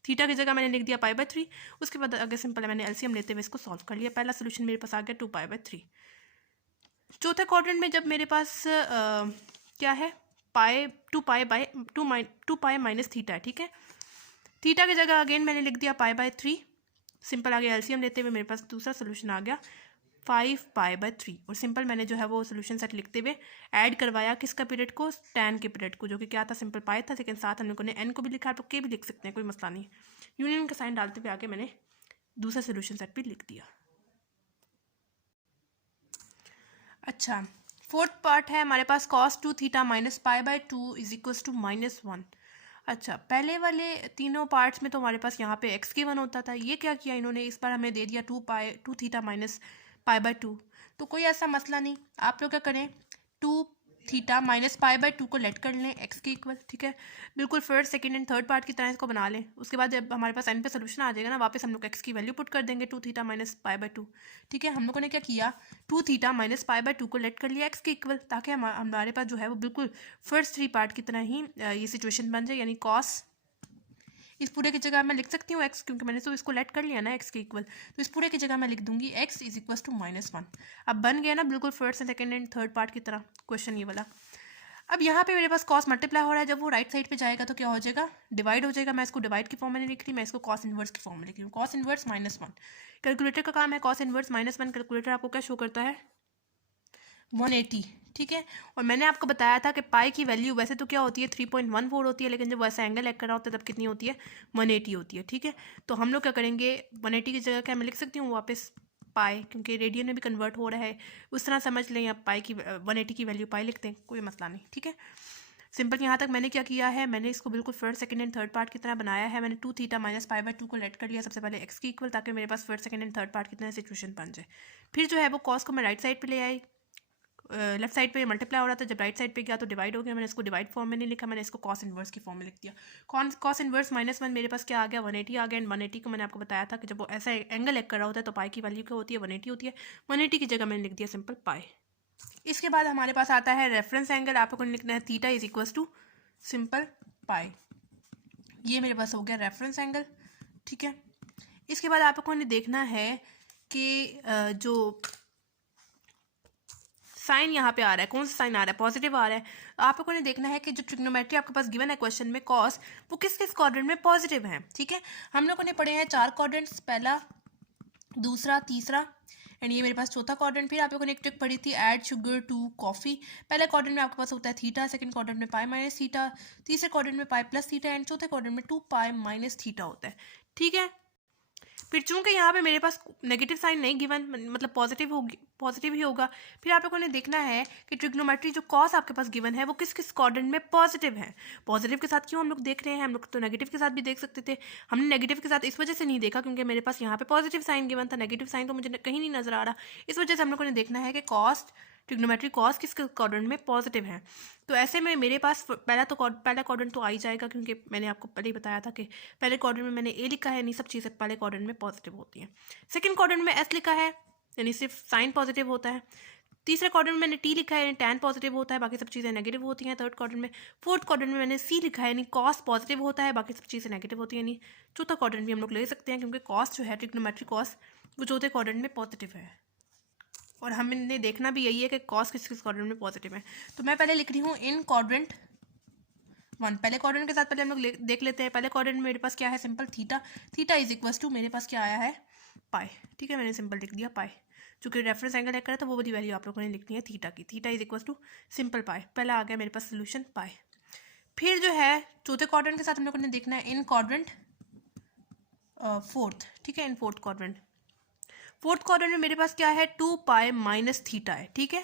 थीटा की जगह मैंने लिख दिया पाई/3। उसके बाद अगर सिंपल है मैंने एलसीएम लेते हुए इसको सॉल्व कर लिया, पहला सोल्यूशन मेरे पास आ गया 2 पाई/3। चौथे क्वाड्रेंट में जब मेरे पास क्या है 2 पाई माइनस थीटा है, ठीक है। थीटा की जगह अगेन मैंने लिख दिया पाई/3। सिंपल आ गया, एलसीएम लेते हुए मेरे पास दूसरा सोल्यूशन आ गया 5 पाई/3। और सिंपल मैंने जो है वो सोल्यूशन सेट लिखते हुए ऐड करवाया किसका पीरियड को, tan के पीरियड को, जो कि क्या था सिंपल पाई था, लेकिन साथ हम लोगों ने n को भी लिखा है, तो के भी लिख सकते हैं, कोई मसला नहीं। यूनियन का साइन डालते हुए आगे मैंने दूसरा सोल्यूशन सेट भी लिख दिया। अच्छा, फोर्थ पार्ट है हमारे पास cos 2 थीटा माइनस पाई/2 इज इक्वल टू -1। अच्छा, पहले वाले तीनों पार्ट्स में तो हमारे पास यहाँ पे x गिवन होता था, ये क्या किया इन्होंने, इस बार हमें दे दिया 2 थीटा माइनस पाई/2। तो कोई ऐसा मसला नहीं, आप लोग क्या करें 2 थीटा माइनस पाई/2 को लेट कर लें x के इक्वल, ठीक है। बिल्कुल first second and third part की तरह इसको बना लें। उसके बाद जब हमारे पास n पे सोल्यूशन आ जाएगा ना, वापस हम लोग x की वैल्यू पुट कर देंगे 2 थीटा माइनस पाई/2, ठीक है। हम लोगों ने क्या किया 2 थीटा माइनस पाई/2 को लेट कर लिया x के इक्वल, ताकि हमारे पास जो है वो बिल्कुल फर्स्ट 3 पार्ट की तरह ही ये सिचुएशन बन जाए, यानी cos, इस पूरे की जगह मैं लिख सकती हूँ x, क्योंकि मैंने तो इसको लेट कर लिया ना x के इक्वल, तो इस पूरे की जगह मैं लिख दूंगी x इज इक्वल टू -1। अब बन गया ना बिल्कुल first second and third part की तरह क्वेश्चन ये वाला। अब यहाँ पे मेरे पास कॉस मल्टीप्लाई हो रहा है, जब वो राइट साइड पे जाएगा तो क्या हो जाएगा, डिवाइड हो जाएगा। मैं इसको डिवाइड की फॉर्म में नहीं लिख रही, मैं इसको कॉस इनवर्स की फॉर्म में लिख रही हूँ। कॉस इनवर्स -1 कैलकुलेटर का काम है। कॉस इनवर्स -1 कैलकुलेटर आपको क्या शो करता है, 180, ठीक है। और मैंने आपको बताया था कि पाई की वैल्यू वैसे तो क्या होती है 3.14 होती है, लेकिन जब वैसा एंगल ऐड कर रहा होता है तब कितनी होती है, 180 होती है, ठीक है। तो हम लोग क्या करेंगे, 180 की जगह क्या मैं लिख सकती हूँ वापस पाई, क्योंकि रेडियन में भी कन्वर्ट हो रहा है, उस तरह समझ लें। आप पाई की 180 की वैल्यू पाई लिखते हैं, कोई मसला नहीं, ठीक है। सिंपल। यहाँ तक मैंने क्या किया है, मैंने इसको बिल्कुल first second and third part की तरह बनाया है। मैंने 2 थीटा माइनस पाई बाय 2 को लेट कर लिया सबसे पहले एक्स की इक्वल, ताकि मेरे पास first second and third part की तरह सिचुएशन बन जाए। फिर जो है वो कॉस को मैं राइट साइड पे ले आई, लेफ्ट साइड पे मल्टीप्लाई हो रहा था, जब राइट साइड पे गया तो डिवाइड हो गया। मैंने इसको डिवाइड फॉर्म में नहीं लिखा, मैंने इसको कॉस इनवर्स की फॉर्म में लिख दिया। कॉस इनवर्स -1 मेरे पास क्या आ गया, 180 आ गया। एंड 180 को मैंने आपको बताया था कि जब वो ऐसा एंगल एक कर रहा होता है तो पाई की वैल्यू क्या होती है, 180 होती है। 180 की जगह मैंने लिख दिया सिंपल पाई। इसके बाद हमारे पास आता है रेफरेंस एंगल, आप लोगों ने लिखना है theta is equal to simple pi. ये मेरे पास हो गया रेफरेंस एंगल, ठीक है। इसके बाद आप लोगों ने देखना है कि जो साइन यहाँ पे आ रहा है, कौन सा साइन आ रहा है, पॉजिटिव आ रहा है। आप लोगों ने देखना है कि जो ट्रिग्नोमेट्री आपके पास गिवन है क्वेश्चन में कॉस, वो किस किस क्वाड्रेंट में पॉजिटिव है, ठीक है। हम लोगों ने पढ़े हैं 4 क्वाड्रेंट्स, पहला, दूसरा, तीसरा एंड ये मेरे पास चौथा क्वाड्रेंट। फिर आप लोगों ने एक ट्रिक पढ़ी थी, ऐड शुगर टू कॉफ़ी। पहले क्वाड्रेंट में आपके पास होता है थीटा, सेकंड क्वाड्रेंट में पाई माइनस थीटा, तीसरे क्वाड्रेंट में पाई प्लस थीटा एंड चौथे क्वाड्रेंट में 2 पाई माइनस थीटा होता है, ठीक है। फिर चूंकि यहाँ पे मेरे पास नेगेटिव साइन नहीं गिवन, मतलब पॉजिटिव होगी, पॉजिटिव ही होगा। फिर आप लोगों ने देखना है कि ट्रिग्नोमेट्री जो कॉस आपके पास गिवन है वो किस किस क्वाड्रेंट में पॉजिटिव है। पॉजिटिव के साथ क्यों हम लोग देख रहे हैं, हम लोग तो नेगेटिव के साथ भी देख सकते थे। हमने नेगेटिव के साथ इस वजह से नहीं देखा क्योंकि मेरे पास यहाँ पे पॉजिटिव साइन गिवन था, नेगेटिव साइन तो मुझे कहीं नहीं नजर आ रहा। इस वजह से हम लोगों ने देखना है कि कॉस, ट्रिग्नोमेट्री कॉस किस क्वाड्रेंट में पॉजिटिव है। तो ऐसे में मेरे पास पहला क्वाड्रेंट तो आ ही जाएगा, क्योंकि मैंने आपको पहले ही बताया था कि पहले क्वाड्रेंट में मैंने ए लिखा है, नहीं सब चीज़ें पहले क्वाड्रेंट में पॉजिटिव होती हैं। सेकंड क्वाड्रेंट में एस लिखा है, यानी सिर्फ साइन पॉजिटिव होता है। तीसरे क्वाड्रेंट में मैंने टी लिखा है, यानी टैन पॉजिटिव होता है, बाकी सब चीज़ें नेगेटिव होती हैं। थर्ड क्वाड्रेंट में, फोर्थ क्वाड्रेंट में मैंने सी लिखा है, यानी कॉस पॉजिटिव होता है, बाकी सब चीज़ें नेगेटिव होती हैं। यानी चौथा क्वाड्रेंट भी हम लोग ले सकते हैं, क्योंकि कॉस जो है ट्रिग्नोमेट्री कॉस वो चौथे क्वाड्रेंट में पॉजिटिव है। और हमने देखना भी यही है कि कॉस किस किस क्वाड्रेंट में पॉजिटिव है। तो मैं पहले लिख रही हूँ इन क्वाड्रेंट 1, पहले क्वाड्रेंट के साथ पहले हम लोग देख लेते हैं। पहले क्वाड्रेंट में मेरे पास क्या है, simple theta, theta is equal to मेरे पास क्या आया है, पाई, ठीक है। मैंने सिंपल लिख दिया पाई, चूंकि रेफरेंस एंगल एक करा था वो वाली वैल्यू आप लोगों ने लिखनी है थीटा की। Theta is equal to simple pi, पहला आ गया मेरे पास सोल्यूशन पाई। फिर जो है चौथे क्वाड्रेंट के साथ हम लोगों ने देखना है इन क्वाड्रेंट फोर्थ, ठीक है। इन फोर्थ क्वाड्रेंट में मेरे पास क्या है, 2 पाई माइनस थीटा है, ठीक है।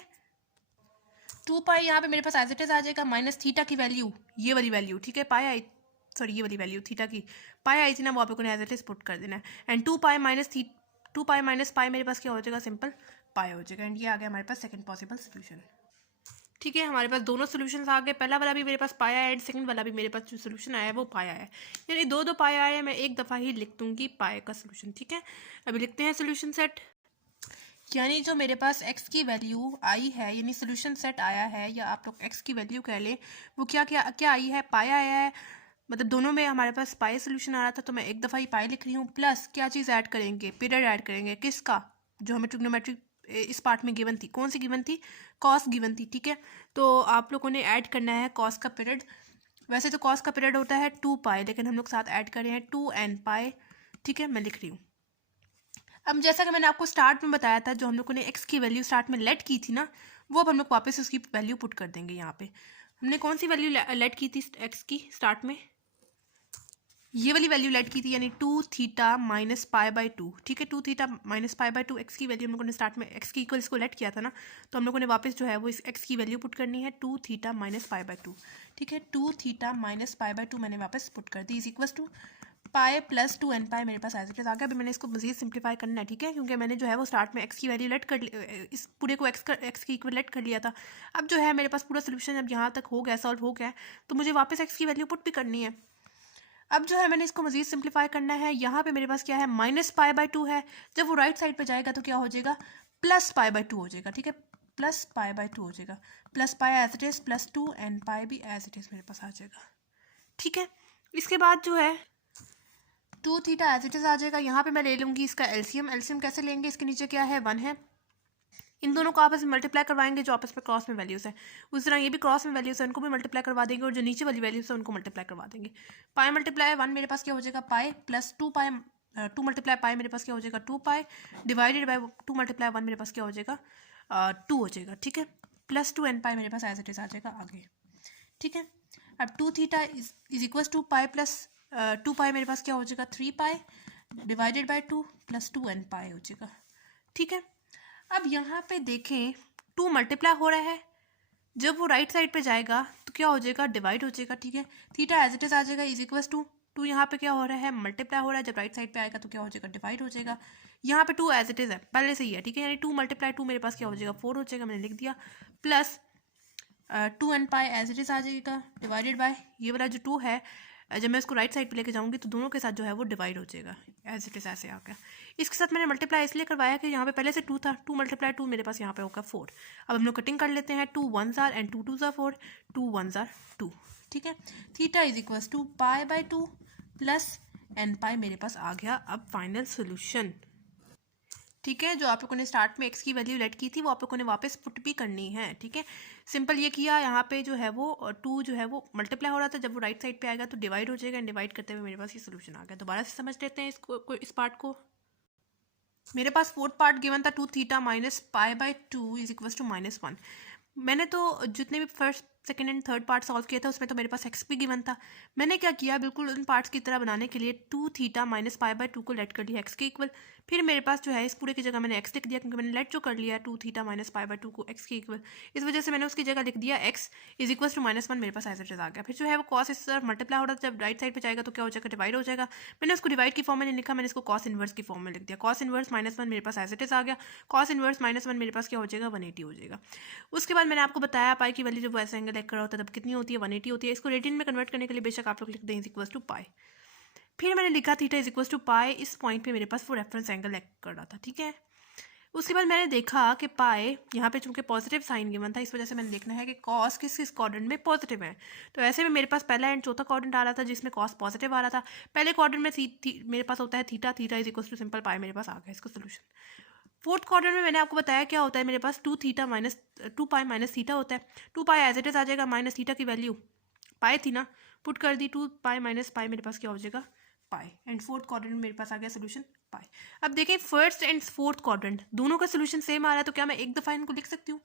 2 पाई यहाँ पे मेरे पास एज इट इज आ जाएगा, माइनस थीटा की वैल्यू, ये वाली वैल्यू, ठीक है। पाई आई, सॉरी ये वाली वैल्यू थीटा की पाई आई थी ना, वो आप लोगों ने एज इट इज पुट कर देना है। एंड 2 पाई माइनस पाई मेरे पास क्या हो जाएगा, सिंपल पाई हो जाएगा। एंड ये आ गया हमारे पास सेकंड पॉसिबल सोल्यूशन, ठीक है। हमारे पास दोनों सोल्यूशन आ गए, पहला वाला भी मेरे पास पाया है एंड सेकंड वाला भी मेरे पास जो सोल्यूशन आया है वो पाया है, यानी दो पाया है। मैं एक दफ़ा ही लिख दूंगी पाए का सोल्यूशन, ठीक है। अभी लिखते हैं सोल्यूशन सेट, यानी जो मेरे पास x की वैल्यू आई है, यानी सोल्यूशन सेट आया है, या आप लोग x की वैल्यू कह लें, वो क्या क्या क्या आई है, पाया आया है। मतलब दोनों में हमारे पास पाई सोल्यूशन आ रहा था, तो मैं एक दफ़ा ही पाई लिख रही हूँ। प्लस क्या चीज़ ऐड करेंगे, पीरियड ऐड करेंगे, किसका, जो हमें ट्रिग्नोमेट्री इस पार्ट में गिवन थी, कौन सी गिवन थी, कॉस गिवन थी, ठीक है। तो आप लोगों ने ऐड करना है कॉस का पीरियड। वैसे तो कॉस का पीरियड होता है 2 पाई, लेकिन हम लोग साथ ऐड कर रहे हैं 2n पाई, ठीक है। मैं लिख रही हूँ। अब जैसा कि मैंने आपको स्टार्ट में बताया था, जो हम लोगों ने x की वैल्यू स्टार्ट में लेट की थी ना, वो अब हम लोग वापस उसकी वैल्यू पुट कर देंगे। यहाँ पे हमने कौन सी वैल्यू लेट की थी x की स्टार्ट में, ये वाली वैल्यू लेट की थी, यानी 2 थीटा माइनस पाई बाई 2, ठीक है। 2 theta minus pi by 2 x की वैल्यू हम लोगों ने स्टार्ट में x की इक्वल इसको लेट किया था ना, तो हम लोगों ने वापस जो है वो इस x की वैल्यू पुट करनी है 2 थीटा माइनस पाई बाई 2, ठीक है। 2 थीटा माइनस पाई बाई 2 मैंने वापस पुट कर दी, is equal to pi plus 2n pi मेरे पास एज इट इज आ गया। अभी मैंने इसको मजीद सिंप्लीफाई करना है, ठीक है, क्योंकि मैंने जो है वो स्टार्ट में x की वैल्यू लेट कर इस पूरे को x की इक्वल लेट कर लिया था। अब जो है मेरे पास पूरा सोल्यूशन अब यहाँ तक हो गया, सॉल्व हो गया, तो मुझे वापस x की वैल्यू पुट भी करनी है। अब जो है मैंने इसको मजीद सिंप्लीफाई करना है। यहाँ पे मेरे पास क्या है, माइनस पाई बाई 2 है, जब वो राइट साइड पे जाएगा तो क्या हो जाएगा, प्लस पाई बाई 2 हो जाएगा, ठीक है। प्लस पाई बाई 2 हो जाएगा, plus pi as it is, plus 2 and pi भी एज इट इज मेरे पास आ जाएगा, ठीक है। इसके बाद जो है 2 थीटा एज इट इज आ जाएगा। यहाँ पे मैं ले लूँगी इसका एलसीएम। एलसीएम कैसे लेंगे, इसके नीचे क्या है, 1 है, इन दोनों को आपस में मल्टीप्लाई करवाएंगे जो आपस में क्रॉस में वैल्यूज़ हैं, उस तरह ये भी क्रॉस में वैल्यूज़ है उनको भी मल्टीप्लाई करवा देंगे, और जो नीचे वाली वैल्यूज़ है उनको मल्टीप्लाई करवा देंगे। पाई मल्टीप्लाई 1 मेरे पास क्या हो जाएगा, पाई प्लस 2 पाई, 2 मल्टीप्लाई पाई मेरे पास क्या हो जाएगा 2 पाई, डिवाइडेड बाई 2 मल्टीप्लाई 1 मेरे पास क्या हो जाएगा 2 हो जाएगा, ठीक है, प्लस 2 n पाई मेरे पास एज इट इज़ आ जाएगा आगे, ठीक है। अब 2 theta is equal to pi plus 2 pi मेरे पास क्या हो जाएगा 3 pi divided by 2 plus 2 n pi हो जाएगा, ठीक है। अब यहाँ पे देखें 2 मल्टीप्लाई हो रहा है, जब वो राइट साइड पे जाएगा तो क्या हो जाएगा, डिवाइड हो जाएगा, ठीक है। थीटा एज इट इज आ जाएगा इज इक्वल टू 2 यहाँ पे क्या हो रहा है, मल्टीप्लाई हो रहा है, जब राइट साइड पे आएगा तो क्या हो जाएगा, डिवाइड हो जाएगा। यहाँ पे 2 एज इट इज है पहले से ही है, ठीक है, यानी 2 मल्टीप्लाई 2 मेरे पास क्या हो जाएगा 4 हो जाएगा, मैंने लिख दिया, plus 2 n pi as it is आ जाएगा डिवाइडेड बाय ये वाला जो 2 है, जब मैं इसको राइट साइड पे लेके जाऊंगी तो दोनों के साथ जो है वो डिवाइड हो जाएगा, एज इट इज ऐसे आ गया। इसके साथ मैंने मल्टीप्लाई इसलिए करवाया कि यहाँ पे पहले से 2 था, 2 मल्टीप्लाई 2 मेरे पास यहाँ पे होगा 4। अब हम लोग कटिंग कर लेते हैं, 2 1s are and 2 2s are 4, 2 1s are 2, ठीक है। Theta is equal to pi by 2 plus n pi मेरे पास आ गया अब फाइनल सोल्यूशन, ठीक है। जो आप लोगों ने स्टार्ट में x की वैल्यू लेट की थी वो आप लोगों ने वापस पुट भी करनी है, ठीक है। सिंपल ये किया, यहाँ पे जो है वो 2 जो है वो मल्टीप्लाई हो रहा था, जब वो राइट साइड पे आएगा तो डिवाइड हो जाएगा, एंड डिवाइड करते हुए मेरे पास ये सोल्यूशन आ गया। दोबारा से समझ लेते हैं इसको, इस पार्ट को। मेरे पास फोर्थ पार्ट गिवन था 2 theta minus pi by 2 is equal to -1। मैंने तो जितने भी first second and third part solve किया था उसमें तो मेरे पास एक्स भी गिवन था। मैंने क्या किया, बिल्कुल उन पार्ट्स की तरह बनाने के लिए 2 थीटा माइनस पाई बाई 2 को लेट कर लिया एक्स के इक्वल। फिर मेरे पास जो है इस पूरे की जगह मैंने एक्स लिख दिया, क्योंकि मैंने लेट जो कर लिया है 2 थीटा माइनस पाई बाई 2 को एक्स के इक्वल, इस वजह से मैंने उसकी जगह लिख दिया एक्स इज इक्वल टू -1 मेरे पास एज इट इज आ गया। फिर जो है वो कॉस इस तरफ मल्टीप्लाई हो रहा था, जब राइट साइड पे जाएगा तो क्या हो जाएगा, डिवाइड हो जाएगा। मैंने उसको डिवाइड की फॉर्म में नहीं लिखा, मैंने इसको कॉस इनवर्स की फॉर्म में लिख दिया। कॉस इनवर्स -1 मेरे पास एज इट इज आ गया, कॉस इनवर्स -1 मेरे पास क्या हो जाएगा 180 हो जाएगा। उसके बाद मैंने आपको बताया पाई की वैल्यू जब वैसे एंगल लेकर होता है तब कितनी होती है 180 होती है। इसको रेडियन में कन्वर्ट करने के लिए बेशक आप लोग लिख दें इज इक्वल टू पाई। फिर मैंने लिखा थीटा इज इक्वल टू पाई, इस पॉइंट पे मेरे पास वो रेफरेंस एंगल लेकर कर रहा था, ठीक है। उसके बाद मैंने देखा कि पाई यहाँ पे चूंकि पॉजिटिव साइन गिवन था, इस वजह से मैंने देखना है कि कॉस किस किस क्वाड्रेंट में पॉजिटिव है। तो ऐसे में मेरे पास पहला एंड चौथा क्वाड्रेंट आ रहा था जिसमें कॉस पॉजिटिव आ रहा था। पहले क्वाड्रेंट में मेरे पास होता है theta, theta is equal to simple pi मेरे पास आ गया इसका सोल्यूशन। फोर्थ क्वाड्रेंट में मैंने आपको बताया क्या होता है, मेरे पास 2 theta minus 2 pi minus theta होता है। 2 पाई एज इट इज आ जाएगा, माइनस थीटा की वैल्यू पाई थी ना, पुट कर दी, 2 पाई माइनस पाई मेरे पास क्या हो जाएगा पाई, एंड फोर्थ क्वाड्रेंट में मेरे पास आ गया सोल्यूशन पाई। अब देखें फर्स्ट एंड फोर्थ क्वाड्रेंट दोनों का सोल्यूशन सेम आ रहा है, तो क्या मैं एक दफ़ा इनको लिख सकती हूँ।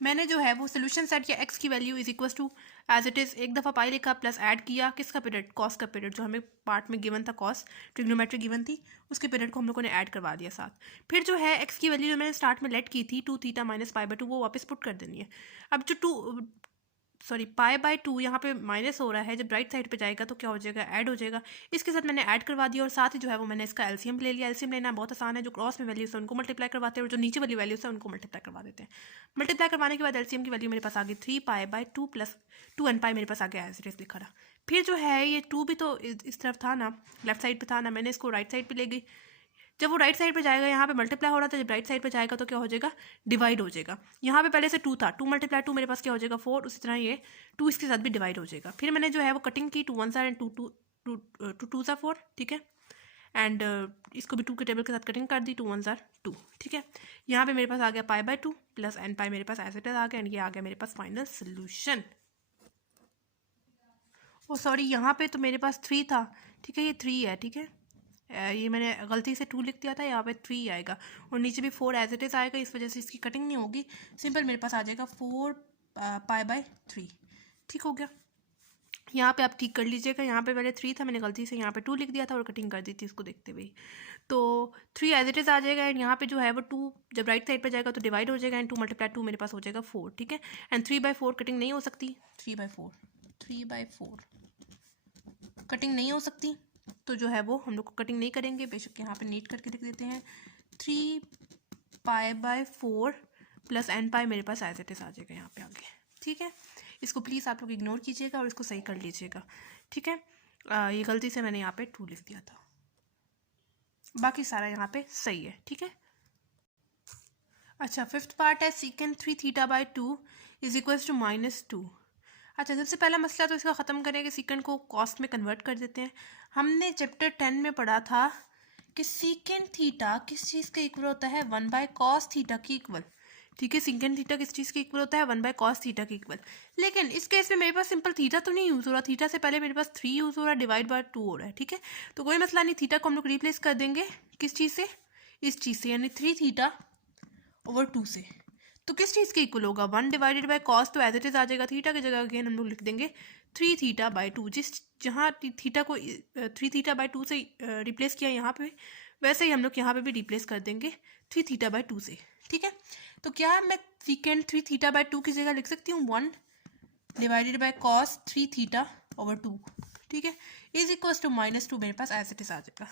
मैंने जो है वो सोल्यूशन सेट किया एक्स की value is equal to as it is, एक दफ़ा पाई लिखा प्लस ऐड किया किसका पीरियड, कॉस का पीरियड, जो हमें पार्ट में गिवन था कॉस ट्रिग्नोमेट्री गिवन थी, उसके पीरियड को हम लोगों ने ऐड करवा दिया साथ। फिर जो है एक्स की वैल्यू जो मैंने स्टार्ट में लेट की थी 2 थीटा माइनस पाई बाई 2 वो वापस पुट कर देनी है। अब जो पाई बाई 2 यहाँ पे माइनस हो रहा है, जब राइट साइड पे जाएगा तो क्या हो जाएगा ऐड हो जाएगा, इसके साथ मैंने ऐड करवा दिया, और साथ ही जो है वो मैंने इसका एलसीएम ले लिया। एलसीएम लेना बहुत आसान है, जो क्रॉस में वैल्यूज है उनको मल्टीप्लाई करवाते हैं और जो नीचे वाली वैल्यूज है उनको मल्टीप्लाई करवा देते हैं। मल्टीप्लाई करवाने के बाद एलसीएम की वैल्यू मेरे पास आ गई 3 पाई बाई 2 प्लस 2 n पाई मेरे पास आ गया एज इट इज लिखा रहा। फिर जो है ये 2 भी तो इस तरफ था ना, लेफ्ट साइड पे था ना, मैंने इसको राइट साइड पे ले गई। जब वो राइट साइड पे जाएगा, यहाँ पे मल्टीप्लाई हो रहा था, जब राइट साइड पे जाएगा तो क्या हो जाएगा डिवाइड हो जाएगा। यहाँ पे पहले से 2 था, 2 मल्टीप्लाई 2 मेरे पास क्या हो जाएगा 4, उसी तरह ये 2 इसके साथ भी डिवाइड हो जाएगा। फिर मैंने जो है वो कटिंग की 2 1s are and 2 2s are 4, ठीक है, एंड इसको भी 2 के टेबल के साथ कटिंग कर दी, 2 1s आर 2, ठीक है। यहाँ पे मेरे पास आ गया पाई बाई 2 प्लस n पाई मेरे पास एज इट इज आ गया, एंड ये आ गया मेरे पास फाइनल सोल्यूशन। ओ सॉरी, यहाँ पे तो मेरे पास 3 था, ठीक है, ये 3 है, ठीक है, ये मैंने गलती से 2 लिख दिया था, यहाँ पे 3 आएगा, और नीचे भी 4 एज इट इज आएगा, इस वजह से इसकी कटिंग नहीं होगी, सिंपल मेरे पास आ जाएगा 4 पाई बाई 3, ठीक हो गया। यहाँ पे आप ठीक कर लीजिएगा, यहाँ पे पहले 3 था, मैंने गलती से यहाँ पे 2 लिख दिया था और कटिंग कर दी थी इसको देखते हुए, तो 3 एज इट इज आ जाएगा, एंड यहाँ पे जो है वो 2 जब राइट साइड पे जाएगा तो डिवाइड हो जाएगा, एंड 2 मल्टीप्लाई 2 मेरे पास हो जाएगा 4, ठीक है, एंड 3 बाई 4 कटिंग नहीं हो सकती, 3 बाई 4 कटिंग नहीं हो सकती, तो जो है वो हम लोग को कटिंग नहीं करेंगे, बेशक यहाँ पे नीट करके लिख देते हैं 3 pi by 4 plus n pi मेरे पास एज इट इज आ जाएगा यहाँ पे आगे, ठीक है। इसको प्लीज़ आप लोग इग्नोर कीजिएगा और इसको सही कर लीजिएगा, ठीक है। ये गलती से मैंने यहाँ पे 2 लिख दिया था, बाकी सारा यहाँ पे सही है, ठीक है। अच्छा, फिफ्थ पार्ट है secant 3 theta by 2 is equals to -2। अच्छा, सबसे पहला मसला तो इसका ख़त्म करें कि सीकेंड को कॉस्ट में कन्वर्ट कर देते हैं। हमने चैप्टर 10 में पढ़ा था कि सीकेंट थीटा किस चीज़ के इक्वल होता है, 1/cos थीटा की इक्वल। ठीक है, सीकेंट थीटा किस चीज़ के इक्वल होता है, 1/cos थीटा के इक्वल। लेकिन इस केस में मेरे पास सिंपल थीटा तो नहीं यूज़ हो रहा, थीटा से पहले मेरे पास 3 यूज़ हो रहा है, डिवाइड बाय 2 हो रहा है। ठीक है, तो कोई मसला नहीं, थीटा को हम लोग रिप्लेस कर देंगे किस चीज़ से, इस चीज़ से, यानी 3 थीटा ओवर 2 से। तो किस चीज़ के इक्वल होगा, 1 डिवाइडेड बाय कॉस तो एज इट इज़ आ जाएगा, थीटा की जगह अगेन हम लोग लिख देंगे 3 थीटा बाई 2। जिस जहाँ थीटा को 3 थीटा बाई 2 से रिप्लेस किया यहाँ पे, वैसे ही हम लोग यहाँ पे भी रिप्लेस कर देंगे 3 थीटा बाई 2 से। ठीक है, तो क्या मैं सीकेंट 3 थीटा बाई 2 की जगह लिख सकती हूँ 1 divided by cos 3 theta over 2। ठीक है, इज इक्वल्स टू -2 मेरे पास एज इट इज़ आ जाएगा।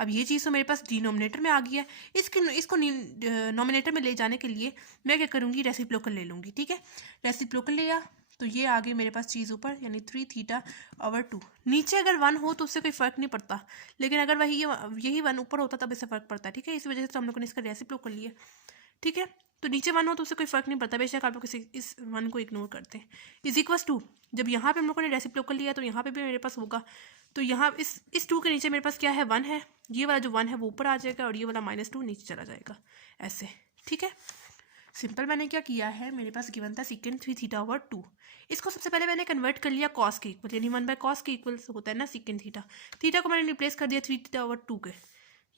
अब ये चीज़ तो मेरे पास डिनोमिनेटर में आ गई है, इसको नोमिनेटर में ले जाने के लिए मैं क्या करूँगी, रेसिप्रोकल ले लूँगी। ठीक है, रेसिप्रोकल लिया तो ये आ गई मेरे पास चीज़ ऊपर, यानी 3 थीटा ओवर 2। नीचे अगर 1 हो तो उससे कोई फ़र्क नहीं पड़ता, लेकिन अगर यही 1 ऊपर होता तब इससे फ़र्क पड़ता है। ठीक है, इस वजह से तो हम लोगों ने इसका रेसिप्रोकल लिया। ठीक है, तो नीचे 1 हो तो उससे कोई फ़र्क नहीं पड़ता, बेशक आप लोग इस 1 को इग्नोर करते हैं। इज इक्वल्स टू, जब यहाँ पे हम लोगों ने रेसिप्रोकल लिया तो यहाँ पे भी मेरे पास होगा, तो यहाँ इस 2 के नीचे मेरे पास क्या है, 1 है, ये वाला जो 1 है वो ऊपर आ जाएगा और ये वाला -2 नीचे चला जाएगा, ऐसे। ठीक है, सिंपल मैंने क्या किया है, मेरे पास गिवन था सीकेंट 3 थीटा ओवर 2, इसको सबसे पहले मैंने कन्वर्ट कर लिया कॉस के इक्वल, यानी 1/cos के इक्वल होता है ना सीकेंट थीटा। थीटा को मैंने रिप्लेस कर दिया 3 थीटा ओवर 2 के,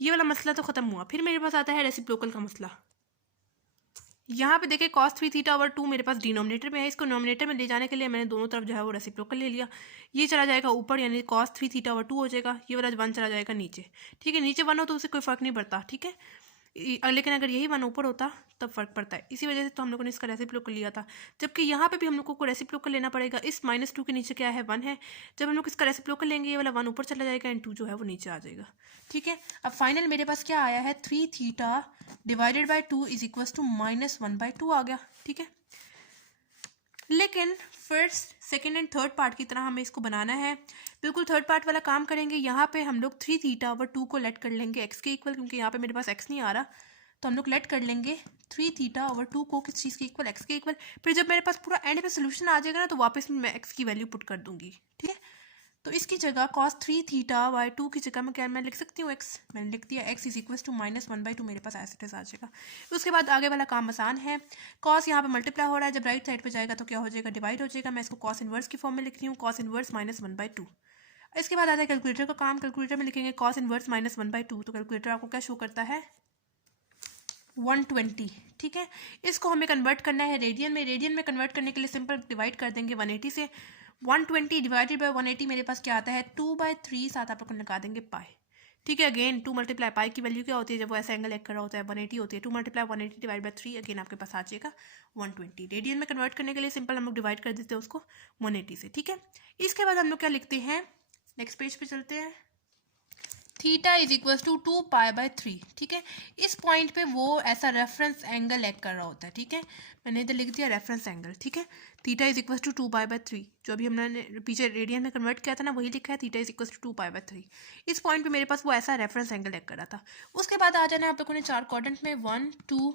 ये वाला मसला तो खत्म हुआ। फिर मेरे पास आता है रेसिप्रोकल का मसला। यहाँ पे देखिए cos 3 थीटा ओवर 2 मेरे पास डिनोमिनेटर में है, इसको नोमिनेटर में ले जाने के लिए मैंने दोनों तरफ जो है वो रेसिप्रोकल ले लिया। ये चला जाएगा ऊपर, यानी cos 3 थीटा ओवर 2 हो जाएगा, ये वाला 1 चला जाएगा नीचे। ठीक है, नीचे 1 हो तो उससे कोई फ़र्क नहीं पड़ता। ठीक है, लेकिन अगर यही 1 ऊपर होता तब फ़र्क पड़ता है, इसी वजह से तो हम लोगों ने इसका रेसिप्रोकल लिया था। जबकि यहाँ पे भी हम लोगों को रेसिप्रोकल लेना पड़ेगा, इस -2 के नीचे क्या है, 1 है। जब हम लोग इसका रेसिप्रोकल लेंगे ये वाला 1 ऊपर चला जाएगा एंड 2 जो है वो नीचे आ जाएगा। ठीक है, अब फाइनल मेरे पास क्या आया है, 3 theta divided by 2 is equals to -1/2 आ गया। ठीक है, लेकिन first second and third part की तरह हमें इसको बनाना है, बिल्कुल थर्ड पार्ट वाला काम करेंगे। यहाँ पे हम लोग 3 थीटा ओवर 2 को लेट कर लेंगे एक्स के इक्वल, क्योंकि यहाँ पे मेरे पास एक्स नहीं आ रहा, तो हम लोग लेट कर लेंगे 3 थीटा ओवर 2 को किस चीज़ के इक्वल, एक्स के इक्वल। फिर जब मेरे पास पूरा एंड पे सोल्यूशन आ जाएगा ना, तो वापस मैं एक्स की वैल्यू पुट कर दूंगी। ठीक है, तो इसकी जगह cos 3 थीटा बाई 2 की जगह मैं क्या मैं लिख सकती हूँ x, मैंने लिख दिया x इज इक्वल टू -1/2, मेरे पास एज इट इज आ जाएगा। उसके बाद आगे वाला काम आसान है, cos यहाँ पे मल्टीप्लाई हो रहा है, जब राइट साइड पे जाएगा तो क्या हो जाएगा, डिवाइड हो जाएगा। मैं इसको cos इनवर्स की फॉर्म में लिख रही हूँ, cos इनवर्स -1/2। इसके बाद आता है कैलकुलेटर का काम, कैलकुलेटर में लिखेंगे cos इनवर्स -1/2, तो कैलकुलेटर आपको क्या शो करता है, 120। ठीक है, इसको हमें कन्वर्ट करना है रेडियन में, रेडियन में कन्वर्ट करने के लिए सिंपल डिवाइड कर देंगे 180 से। 120 डिवाइडेड बाई 180 मेरे पास क्या आता है, 2/3, साथ आप लोग लगा देंगे पाई। ठीक है, अगेन 2 मल्टीप्लाई पाई की वैल्यू क्या होती है, जब वो ऐसा एंगल एक कर रहा होता है 180 होती है, 2 मल्टीप्लाई 180 डिवाइड बाई 3, अगेन आपके पास आ जाएगा 120। रेडियन में कन्वर्ट करने के लिए सिंपल हम लोग डिवाइड कर देते हैं उसको 180 से। ठीक है, इसके बाद हम लोग क्या लिखते हैं, नेक्स्ट पेज पे चलते हैं, थीटा इज इक्वल टू 2π/3। ठीक है, इस पॉइंट पे वो ऐसा रेफरेंस एंगल एक कर रहा होता है। ठीक है, मैंने इधर लिख दिया रेफरेंस एंगल। ठीक है, थीटा इज इक्वल टू 2π/3, जो अभी हमने पीछे रेडियन में कन्वर्ट किया था ना, वही लिखा है, थीटा इज इक्वल टू 2π/3। इस पॉइंट पे मेरे पास वो ऐसा रेफरेंस एंगल एक कर रहा था। उसके बाद आ जाना है आप लोगों ने 4 क्वाड्रेंट में, 1 2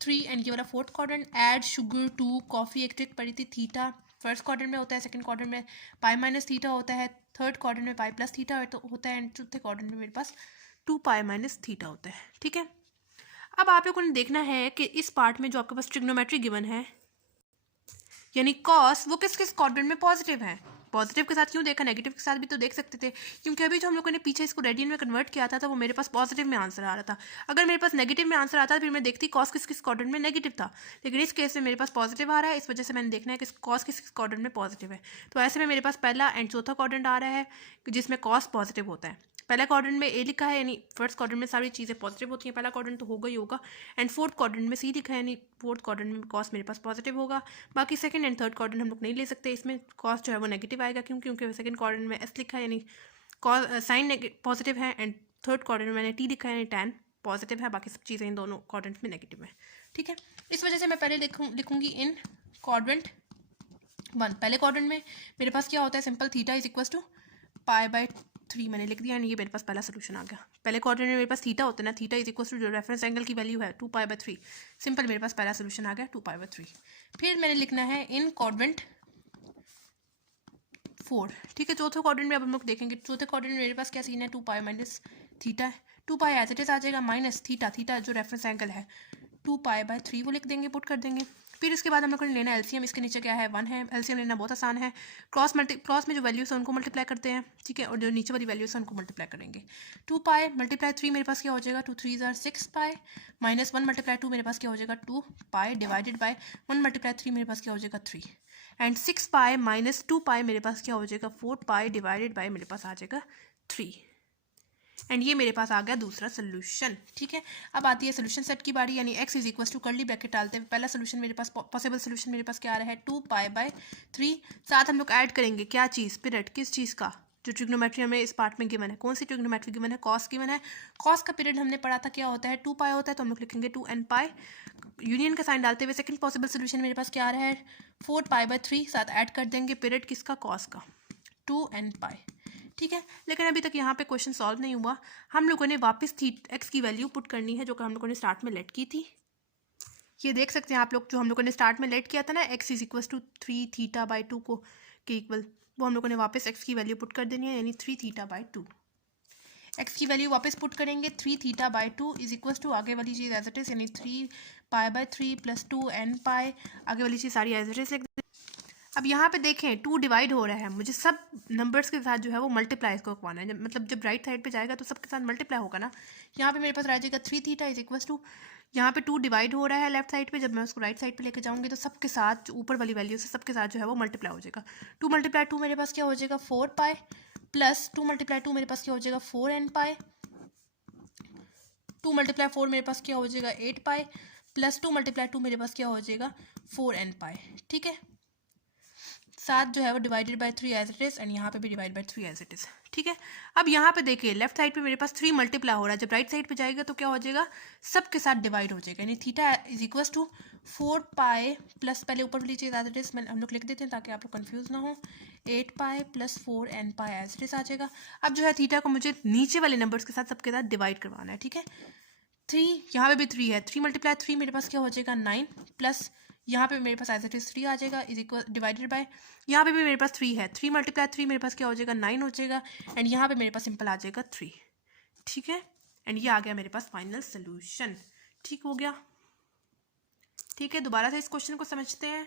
3 एंड ये वाला 4th quadrant, add sugar 2 coffee एक ट्रिक पड़ी थी, थीटा फर्स्ट क्वाड्रेंट में होता है, सेकंड क्वाड्रेंट में पाई माइनस थीटा होता है, थर्ड क्वाड्रेंट में पाई प्लस थीटा होता है एंड चौथे क्वाड्रेंट में मेरे पास 2π माइनस थीटा होता है। ठीक है, अब आप लोगों ने देखना है कि इस पार्ट में जो आपके पास ट्रिग्नोमेट्री गिवन है, यानी कॉस, वो किस किस क्वाड्रेंट में पॉजिटिव है। पॉजिटिव के साथ क्यों देखा, नेगेटिव के साथ भी तो देख सकते थे, क्योंकि अभी जो हम लोगों ने पीछे इसको रेडियन में कन्वर्ट किया था, वो मेरे पास पॉजिटिव में आंसर आ रहा था। अगर मेरे पास नेगेटिव में आंसर आता फिर मैं देखती कॉस किस किस क्वाड्रेंट में नेगेटिव था, लेकिन इस केस में मेरे पास पॉजिटिव आ रहा है, इस वजह से मैंने देखना है कि कॉस किस किस क्वाड्रेंट में पॉजिटिव है। तो ऐसे में मेरे पास पहला एंड चौथा क्वाड्रेंट आ रहा है जिसमें कॉस पॉजिटिव होता है। पहला क्वाड्रेंट में ए लिखा है, यानी फर्स्ट क्वाड्रेंट में सारी चीज़ें पॉजिटिव होती हैं, पहला क्वाड्रेंट तो होगा ही होगा। एंड फोर्थ क्वाड्रेंट में सी लिखा है, यानी फोर्थ क्वाड्रेंट में कॉस मेरे पास पॉजिटिव होगा। बाकी सेकंड एंड थर्ड क्वाड्रेंट हम लोग नहीं ले सकते, इसमें कॉस जो है वो नेगेटिव आएगा, क्योंकि सेकंड क्वाड्रेंट में एस लिखा है, यानी कॉस साइन पॉजिटिव है, एंड थर्ड क्वाड्रेंट में मैंने टी लिखा है, यानी टैन पॉजिटिव है। बाकी सब चीज़ें इन दोनों क्वाड्रेंट में नेगेटिव है। ठीक है, इस वजह से मैं पहले लिखूंगी इन क्वाड्रेंट 1। पहले क्वाड्रेंट में मेरे पास क्या होता है, simple theta is equal to π/3 मैंने लिख दिया, ये मेरे पास पहला सोल्यूशन आ गया। पहले क्वाड्रेंट में मेरे पास थीटा होता है ना, थीटा इज इक्वल टू जो रेफरेंस एंगल की वैल्यू है 2π/3, सिंपल मेरे पास पहला सोल्यूशन आ गया 2π/3। फिर मैंने लिखना है इन क्वाड्रेंट 4। ठीक है, चौथे क्वाड्रेंट में अब हम लोग देखेंगे, चौथे क्वाड्रेंट में मेरे पास क्या सीन है, 2π माइनस थीटा है, 2 पाई एज इट इज आ जाएगा माइनस थीटा, थीटा जो रेफरेंस एंगल है 2 पाई बाय 3 वो लिख देंगे, पुट कर देंगे। फिर इसके बाद हम लोग को लेना है एलसीएम, इसके नीचे क्या है 1 है, एलसीएम लेना बहुत आसान है, क्रॉस में जो वैल्यूज है उनको मल्टीप्लाई करते हैं, ठीक है, और जो नीचे वाली वैल्यूज है उनको मल्टीप्लाई करेंगे। 2 पाई मल्टीप्लाई 3 मेरे पास क्या हो जाएगा 2 3 जार 6 पाई, माइनस 1 मल्टीप्लाई 2 मेरे पास क्या हो जाएगा 2 पाई, डिवाइडेड बाय 1 मल्टीप्लाई 3 मेरे पास क्या हो जाएगा 3, एंड 6 पाई माइनस 2 पाई मेरे पास क्या हो जाएगा 4 पाई, डिवाइडेड बाय मेरे पास आ जाएगा 3, एंड ये मेरे पास आ गया दूसरा सोल्यूशन, ठीक है। अब आती है सोल्यूशन सेट की बारी, यानी x is equal to curly bracket डालते हैं, पहला सोल्यूशन मेरे पास पॉसिबल सोल्यूशन मेरे पास क्या आ रहा है 2 पाई बाय 3, साथ हम लोग ऐड करेंगे क्या चीज़, पीरियड, किस चीज़ का, जो ट्रिग्नोमेट्री हमें इस पार्ट में गिवन है, कौन सी ट्रिग्नोमेट्री गिवन है, कॉस गिवन है, कॉस का पीरियड हमने पढ़ा था क्या होता है 2 पाई होता है, तो हम लोग लिखेंगे 2n पाई, यूनियन का साइन डालते हुए सेकंड पॉसिबल सोल्यूशन मेरे पास क्या आ रहा है 4 पाई बाय 3, साथ ऐड कर देंगे पीरियड किसका, कॉस का 2n पाई, ठीक है। लेकिन अभी तक यहाँ पे क्वेश्चन सॉल्व नहीं हुआ, हम लोगों ने वापस एक्स की वैल्यू पुट करनी है जो कि हम लोगों ने स्टार्ट में लेट की थी, ये देख सकते हैं आप लोग, जो हम लोगों ने स्टार्ट में लेट किया था ना x is equal to 3 theta by 2 को के इक्वल, वो हम लोगों ने वापस x की वैल्यू पुट कर देनी है, यानी 3 थीटा बाई 2, x की वैल्यू वापस पुट करेंगे 3 theta by 2 is equal to आगे वाली चीज़ एज इट इज, यानी 3 पाई बाई 3 प्लस 2n पाई, आगे वाली चीज़ सारी एज इट इज। अब यहाँ पे देखें 2 डिवाइड हो रहा है, मुझे सब नंबर्स के साथ जो है वो मल्टीप्लाई इसको करवाना है, मतलब जब राइट साइड पे जाएगा तो सबके साथ मल्टीप्लाई होगा ना, यहाँ पे मेरे पास रह जाएगा 3 थीटा इज इक्वल टू, यहाँ पे 2 डिवाइड हो रहा है लेफ्ट साइड पे, जब मैं उसको राइट साइड पे लेके जाऊँगी तो सबके साथ ऊपर वाली वैल्यू से सबके साथ जो है वो मल्टीप्लाई हो जाएगा, 2 मल्टीप्लाई 2 मेरे पास क्या हो जाएगा 4 पाई, प्लस 2 मल्टीप्लाई 2 मेरे पास क्या हो जाएगा 4n पाई, 2 मल्टीप्लाई 4 मेरे पास क्या हो जाएगा 8 पाई, प्लस 2 मल्टीप्लाई 2 मेरे पास क्या हो जाएगा 4n पाई, ठीक है, साथ जो है वो divided by 3 as it is, and यहाँ पे भी divide by 3 as it is, ठीक है। अब यहाँ पे देखिए लेफ्ट साइड पे मेरे पास 3 मल्टीप्लाई हो रहा है, जब राइट साइड पे जाएगा तो क्या हो जाएगा सबके साथ डिवाइड हो जाएगा, यानी theta is equal to 4 pi plus, पहले ऊपर वाली चीज़ एज इट इज हम लोग लिख देते हैं ताकि आप लोग कन्फ्यूज ना हो, 8 pi plus 4n pi as it is आ जाएगा। अब जो है थीटा को मुझे नीचे वाले नंबर्स के साथ सबके साथ डिवाइड करवाना है, ठीक है। 3 यहाँ पे भी 3 है, 3 मल्टीप्लाई 3 मेरे पास क्या हो जाएगा 9, प्लस यहाँ पे मेरे पास एज इट इज 3 आ जाएगा इज इक्वल डिवाइडेड बाय, यहाँ पे भी मेरे पास 3 है, 3 मल्टीप्लाई 3 मेरे पास क्या हो जाएगा 9 हो जाएगा, एंड यहाँ पे मेरे पास सिंपल आ जाएगा 3, ठीक है, एंड ये आ गया मेरे पास फाइनल सोल्यूशन, ठीक हो गया, ठीक है। दोबारा से इस क्वेश्चन को समझते हैं।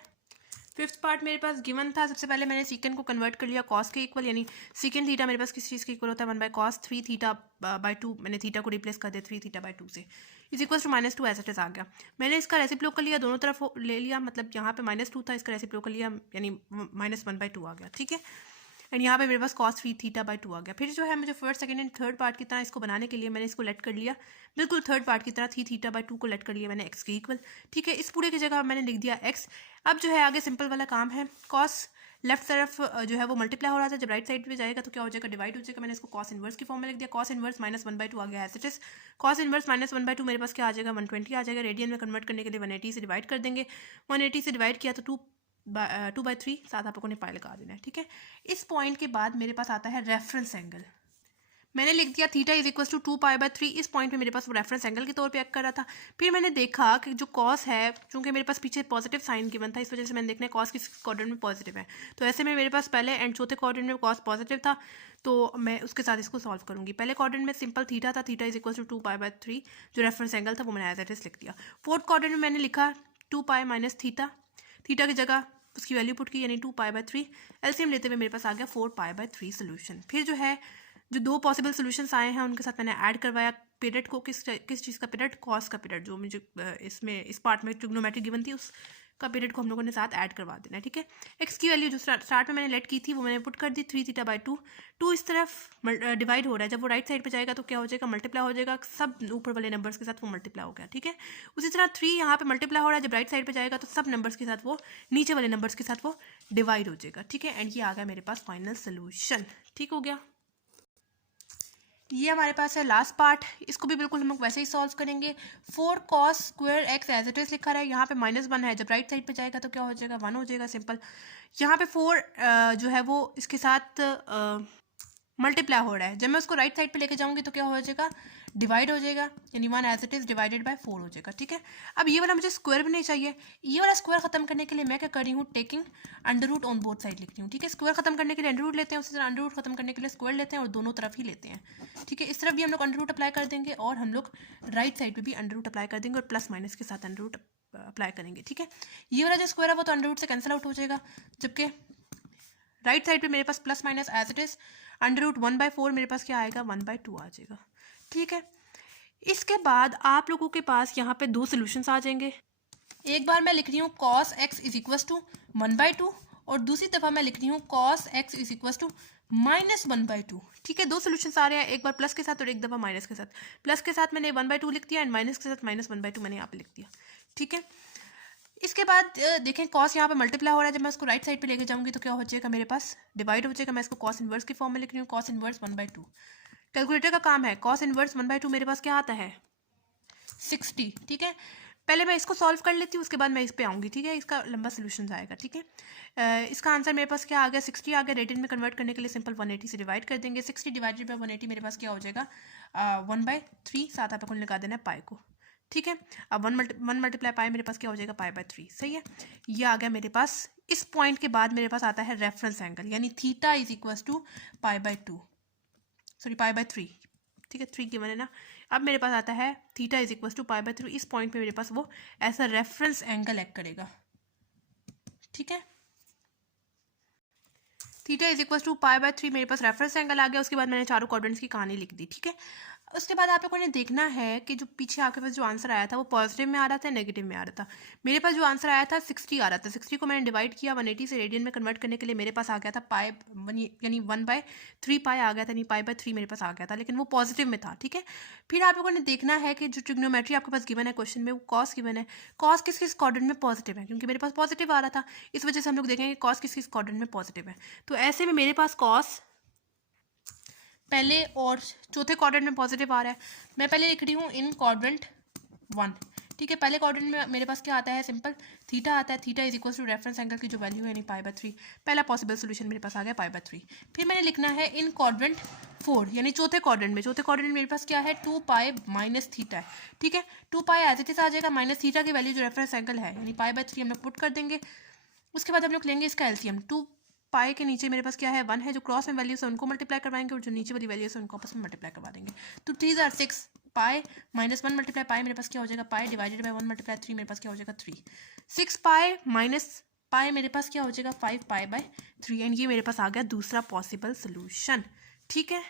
फिफ्थ पार्ट मेरे पास गिवन था, सबसे पहले मैंने सीकेंड को कन्वर्ट कर लिया कॉस के इक्वल, यानी सीकेंड थीटा मेरे पास किस चीज़ के इक्वल होता है 1 बाय कॉस 3 थीटा बाय 2, मैंने थीटा को रिप्लेस कर दिया 3 थीटा बाय 2 से, is equal to -2 as it is आ गया। मैंने इसका रेसिप्रोकल लिया, दोनों तरफ ले लिया, मतलब यहाँ पे -2 था, इसका रेसिप्रोकल लिया यानी -1/2 आ गया, ठीक है, एंड यहाँ पे मेरे पास cos 3 थीटा बाय 2 आ गया। फिर जो है मुझे first second and third part की तरह इसको बनाने के लिए मैंने इसको लेट कर लिया, बिल्कुल थर्ड पार्ट की तरह 3 थीटा बाय 2 को लेट कर लिया मैंने x के इक्वल, ठीक है। इस पूरे की जगह मैंने लिख दिया x। अब जो है आगे सिंपल वाला काम है, cos लेफ्ट तरफ जो है वो मल्टीप्लाई हो रहा था, जब राइट साइड पे जाएगा तो क्या हो जाएगा डिवाइड हो जाएगा, मैंने इसको cos इनवर्स की फॉर्म में लिख दिया, cos इनवर्स -1/2 आ गया as it is, cos inverse -1/2 मेरे पास क्या आ जाएगा 120 आ जाएगा, रेडियन में कन्वर्ट करने के लिए 180 से डिवाइड कर देंगे, 180 से डिवाइड किया तो 2/3 साथ आप लोगों ने पाई लगा देना है, ठीक है। इस पॉइंट के बाद मेरे पास आता है रेफरेंस एंगल, मैंने लिख दिया theta is equal to 2 pi by 3, इस पॉइंट पे मेरे पास वो रेफरेंस एंगल के तौर पे एक्ट कर रहा था। फिर मैंने देखा कि जो कॉस है, चूंकि मेरे पास पीछे पॉजिटिव साइन गिवन था, इस वजह से मैंने देखना है कॉस किस क्वाड्रेंट में पॉजिटिव है, तो ऐसे में मेरे पास पहले एंड चौथे क्वाड्रेंट में कॉस पॉजिटिव था, तो मैं उसके साथ इसको सॉल्व करूंगी। पहले क्वाड्रेंट में सिंपल थीटा था, theta is equal to 2 pi by 3 जो रेफरेंस एंगल था वो मैंने एज इट इज लिख दिया। फोर्थ क्वाड्रेंट में मैंने लिखा 2 पाई माइनस थीटा, थीटा की जगह उसकी वैल्यू पुट की, यानी 2 पाई बाय 3, एलसीएम लेते हुए मेरे पास आ गया 4 पाई बाय 3 सोल्यूशन। फिर जो है जो दो पॉसिबल सॉल्यूशंस आए हैं उनके साथ मैंने ऐड करवाया पीरियड को, किस चीज़ का पीरियड, कॉस का पीरियड, जो मुझे इसमें इस पार्ट में ट्रिग्नोमेट्री गिवन थी उसका पीरियड को हम लोगों ने साथ ऐड करवा देना है, ठीक है। एक्स की वैल्यू जो स्टार्ट में मैंने लेट की थी वो मैंने पुट कर दी 3 थीटा बाय 2, 2 इस तरफ डिवाइड हो रहा है, जब वो राइट साइड पे जाएगा तो क्या हो जाएगा मल्टीप्लाई हो जाएगा, सब ऊपर वाले नंबर्स के साथ वो मल्टीप्लाई हो गया, ठीक है। उसी तरह 3 यहाँ पे मल्टीप्लाई हो रहा है, जब राइट साइड पे जाएगा तो सब नंबर्स के साथ वो नीचे वाले नंबर्स के साथ वो डिवाइड हो जाएगा, ठीक है। एंड ये आ गया मेरे पास फाइनल सोल्यूशन, ठीक हो गया। ये हमारे पास है लास्ट पार्ट, इसको भी बिल्कुल हम लोग वैसे ही सॉल्व करेंगे। 4 cos square x as it is लिखा रहा है, यहाँ पे -1 है, जब राइट साइड पे जाएगा तो क्या हो जाएगा 1 हो जाएगा सिंपल। यहाँ पे 4 जो है वो इसके साथ मल्टीप्लाई हो रहा है, जब मैं उसको राइट साइड पे लेके जाऊंगी तो क्या हो जाएगा डिवाइड हो जाएगा, यानी 1 as it is divided by 4 हो जाएगा, ठीक है। अब ये वाला मुझे स्क्वायर भी नहीं चाहिए, ये वाला स्क्वायर खत्म करने के लिए मैं क्या कर रही हूँ, taking under root on both side लिख रही हूँ, ठीक है। स्क्वायर खत्म करने के लिए अंडर रूट लेते हैं, उसी तरह अंडर रूट खत्म करने के लिए स्क्वायर लेते हैं और दोनों तरफ ही लेते हैं, ठीक है। इस तरफ भी हम लोग अंडर रूट अप्लाई कर देंगे और हम लोग राइट साइड पे भी अंडर रूट अप्लाई कर देंगे और प्लस माइनस के साथ अंडर रूट अप्लाई करेंगे, ठीक है। ये वाला जो स्क्वायर है वो तो अंडर रूट से कैंसिल आउट हो जाएगा, जबकि राइट साइड पे मेरे पास plus minus as it is under root 1/4 मेरे पास क्या आएगा, 1/2 आ जाएगा, ठीक है। इसके बाद आप लोगों के पास यहाँ पे दो सोल्यूशंस आ जाएंगे। एक बार मैं लिख रही हूँ cos x is equal to 1/2 और दूसरी दफ़ा मैं लिख रही हूँ cos x is equal to -1/2, ठीक है। दो सोल्यूशंस आ रहे हैं, एक बार प्लस के साथ और एक दफ़ा माइनस के साथ। प्लस के साथ मैंने 1/2 लिख दिया एंड माइनस के साथ -1/2 मैंने यहाँ पे लिख दिया, ठीक है। इसके बाद देखें कॉस यहाँ पे मल्टीप्लाई हो रहा है, जब मैं उसको राइट साइड पे लेके जाऊंगी तो क्या हो जाएगा, मेरे पास डिवाइड हो जाएगा। मैं इसको कॉस इनवर्स की फॉर्म में लिख रही हूँ, कॉस इनवर्स 1/2। कैलकुलेटर का काम है, कॉस इनवर्स 1/2 मेरे पास क्या आता है, 60, ठीक है। पहले मैं इसको सॉल्व कर लेती हूँ, उसके बाद मैं इस पे आऊँगी, ठीक है। इसका लंबा सोल्यूशन आएगा, ठीक है। इसका आंसर मेरे पास क्या आ गया, 60 आ गया। रेडियन में कन्वर्ट करने के लिए सिंपल 180 से डिवाइड कर देंगे। 60 डिवाइडेड बाई 180 मेरे पास क्या हो जाएगा, 1/3। साथ आप लगा देना है पाई को, ठीक है। अब 1 मल्टीप्लाई पाई मेरे पास क्या हो जाएगा, π/3, सही है। ये आ गया मेरे पास। इस पॉइंट के बाद मेरे पास आता है रेफरेंस एंगल, यानी theta is equal to π/2, sorry π/3, ठीक है। 3 गिवन है ना। अब मेरे पास आता है थीटा इज इक्वल टू π/3। इस पॉइंट पे मेरे पास वो ऐसा रेफरेंस एंगल एक्ट करेगा, ठीक है। थीटा इज इक्वल टू π/3 मेरे पास रेफरेंस एंगल आ गया। उसके बाद मैंने चारों क्वाड्रेंट्स की कहानी लिख दी, ठीक है। उसके बाद आप लोगों ने देखना है कि जो पीछे आपके पास जो आंसर आया था वो पॉजिटिव में आ रहा था, नेगेटिव में आ रहा था। मेरे पास जो आंसर आया था 60 आ रहा था। 60 को मैंने डिवाइड किया 180 से, रेडियन में कन्वर्ट करने के लिए मेरे पास आ गया था पाई, यानी 1/3 पाई आ गया था, यानी π/3 मेरे पास आ गया था, लेकिन वो पॉजिटिव में था, ठीक है। फिर आप लोगों ने देखना है कि जो ट्रिग्नोमेट्री आपके पास गिवन है क्वेश्चन में, वो कॉस गिवन है। कॉस किस किस क्वाड्रेंट में पॉजिटिव है, क्योंकि मेरे पास पॉजिटिव आ रहा था, इस वजह से हम लोग देखेंगे कॉस किस किस क्वाड्रेंट में पॉजिटिव है। तो ऐसे में मेरे पास कॉस पहले और चौथे क्वाड्रेंट में पॉजिटिव आ रहा है। मैं पहले लिख रही हूँ इन क्वाड्रेंट 1, ठीक है। पहले क्वाड्रेंट में मेरे पास क्या आता है, सिंपल थीटा आता है। Theta is equal to reference angle की जो वैल्यू है, यानी π/3। पहला पॉसिबल सोल्यूशन मेरे पास आ गया π/3। फिर मैंने लिखना है इन क्वाड्रेंट 4, यानी चौथे क्वाड्रेंट में। चौथे क्वाड्रेंट में मेरे पास क्या है, 2π माइनस थीटा है, ठीक है। 2π एज इट इज आ जाएगा, माइनस थीटा की वैल्यू जो रेफरेंस एंगल है, यानी π/3 हम लोग पुट कर देंगे। उसके बाद हम लोग लेंगे इसका एलसीएम। 2 पाई के नीचे मेरे पास क्या है, 1 है। जो क्रॉस में वैल्यूज है उनको मल्टीप्लाई करवाएंगे और जो नीचे वाली वैल्यूज है उनको आपस में मल्टीप्लाई करवा देंगे। तो 3 आर 6, पाई माइनस 1 मल्टीप्लाई पाई मेरे पास क्या हो जाएगा, पाई डिवाइडेड बाई 1 मल्टीप्लाई 3 मेरे पास क्या हो जाएगा, 3। 6 पाई माइनस पाई मेरे पास क्या हो जाएगा, 5π/3। एंड ये मेरे पास आ गया दूसरा पॉसिबल सोल्यूशन, ठीक है।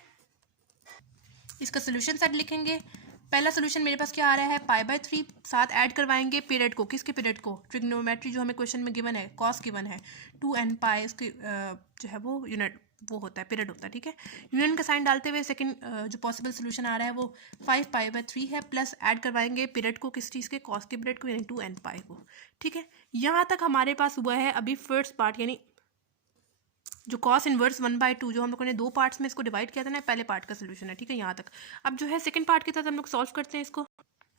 इसका सोल्यूशन सेट लिखेंगे। पहला सोल्यूशन मेरे पास क्या आ रहा है, π/3। साथ ऐड करवाएंगे पीरियड को, किसके पीरियड को, ट्रिग्नोमेट्री जो हमें क्वेश्चन में गिवन है, कॉस गिवन है 2n पाई, उसके जो है वो यूनिट वो होता है, पीरियड होता है, ठीक है। यूनियन का साइन डालते हुए सेकंड जो पॉसिबल सोल्यूशन आ रहा है वो 5π/3 है, प्लस ऐड करवाएंगे पीरियड को, किस चीज़ के, कॉस के पीरियड को, यानी 2n पाई को, ठीक है। यहाँ तक हमारे पास हुआ है अभी फर्स्ट पार्ट, यानी जो कॉस इनवर्स 1/2 जो हम लोगों ने दो पार्ट्स में इसको डिवाइड किया था ना, पहले पार्ट का सोल्यूशन है, ठीक है, यहाँ तक। अब जो है सेकंड पार्ट के साथ हम लोग सॉल्व करते हैं इसको।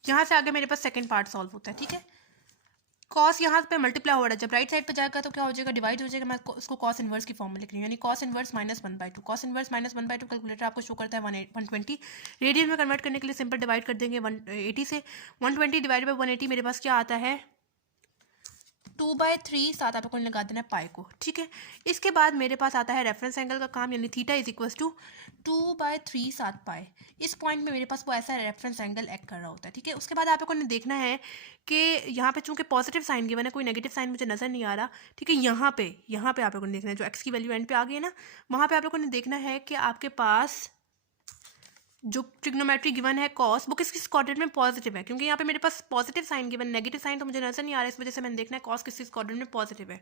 यहाँ से आगे मेरे पास सेकंड पार्ट सॉल्व होता है, ठीक है। कॉस यहाँ पे मल्टीप्लाई हो रहा है, जब राइट साइड पे जाएगा तो क्या हो जाएगा, डिवाइड हो जाएगा। मैं उसको कॉस इनवर्स की फॉर्म में लिख रही हूँ, यानी cos inverse -1/2। Cos inverse -1/2 calculator आपको शो करता है 120। रेडियन में कन्वर्ट करने के लिए सिंपल डिवाइड कर देंगे 180 से। 120 डिवाइड बाई 180 मेरे पास क्या आता है, 2/3। साथ आपको लगा देना है पाई को, ठीक है। इसके बाद मेरे पास आता है रेफरेंस एंगल का काम, यानी थीटा इज इक्वल टू 2/3 साथ पाई। इस पॉइंट में मेरे पास वो ऐसा रेफरेंस एंगल एक्ट कर रहा होता है, ठीक है। उसके बाद आप लोगों ने देखना है कि यहाँ पे चूंकि पॉजिटिव साइन गिवन है, कोई नेगेटिव साइन मुझे नजर नहीं आ रहा, ठीक है। यहाँ पे आप लोगों ने देखना है, जो एक्स की वैल्यू एंड पे आ गई है ना, वहाँ पे आप लोगों ने देखना है कि आपके पास जो ट्रिग्नोमेट्री गिवन है कॉस, वो किस किस क्वाड्रेंट में पॉजिटिव है, क्योंकि यहाँ पे मेरे पास positive sign given, negative sign तो मुझे नजर नहीं आ रहा है, इस वजह से मैंने देखना है कॉस किस किस क्वाड्रेंट में पॉजिटिव है।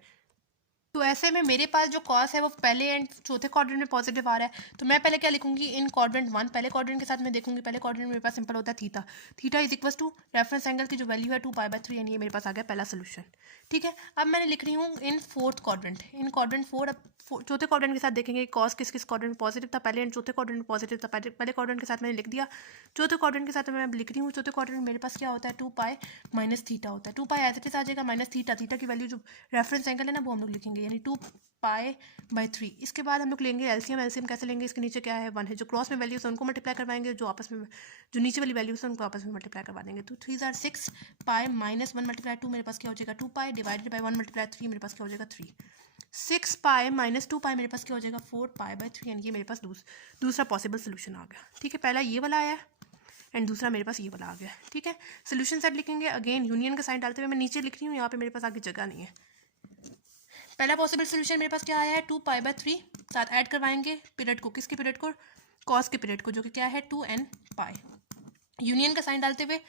तो ऐसे में मेरे पास जो कॉस है वो पहले एंड चौथे क्वाड्रेंट में पॉजिटिव आ रहा है, तो मैं पहले क्या लिखूंगी, इन क्वाड्रेंट 1, पहले क्वाड्रेंट के साथ मैं देखूंगी। पहले क्वाड्रेंट में मेरे पास सिंपल होता है theta. Theta is equal to reference angle की जो वैल्यू है 2π/3, यानी ये मेरे पास आ गया पहला सोल्यूशन, ठीक है। अब मैंने लिख रही हूँ in fourth quadrant, in quadrant 4। अब चौथे क्वाड्रेंट के साथ देखेंगे कॉस किस किस क्वाड्रेंट में पॉजिटिव था, पहले एंड चौथे क्वाड्रेंट में पॉजिटिव था। पहले क्वाड्रेंट के साथ मैंने लिख दिया, चौथे क्वाड्रेंट के साथ मैं लिख रही हूँ। चौथे क्वाड्रेंट में मेरे पास क्या होता है, 2π माइनस थीटा होता है। 2π एज इट इज आ जाएगा, माइनस थीटा, थीटा की वैल्यू जो रेफरेंस एंगल है ना वो हम लोग लिखेंगे, यानी 2π/3। इसके बाद हम लोग लेंगे एलसीएम। एलसीएम कैसे लेंगे, इसके नीचे क्या है 1 है, जो क्रॉस में वैल्यूज है उनको मल्टीप्लाई करवाएंगे, जो आपस में जो नीचे वाली वैल्यूज है उनको आपस में मल्टीप्लाई करवा देंगे। तो 3 × 6 पाई -1 × 2 मेरे पास क्या हो जाएगा 2π डिवाइडेड बाई 1 × 3 मेरे पास क्या हो जाएगा 3। 6π - 2π मेरे पास क्या हो जाएगा 4π/3, यानी कि मेरे पास दूसरा पॉसिबल सोल्यूशन आ गया। ठीक है, पहला ये वाला आया एंड दूसरा मेरे पास ये वाला आ गया। ठीक है, सोल्यूशन सेट लिखेंगे, अगेन यूनियन का साइन डालते हुए मैं नीचे लिख रही हूँ, यहाँ पे मेरे पास आगे जगह नहीं है। पहला पॉसिबल सोल्यूशन मेरे पास क्या आया है 2π/3, साथ ऐड करवाएंगे पीरियड को, किसके पीरियड को, कॉस के पीरियड को, जो कि क्या है 2nπ। यूनियन का साइन डालते हुए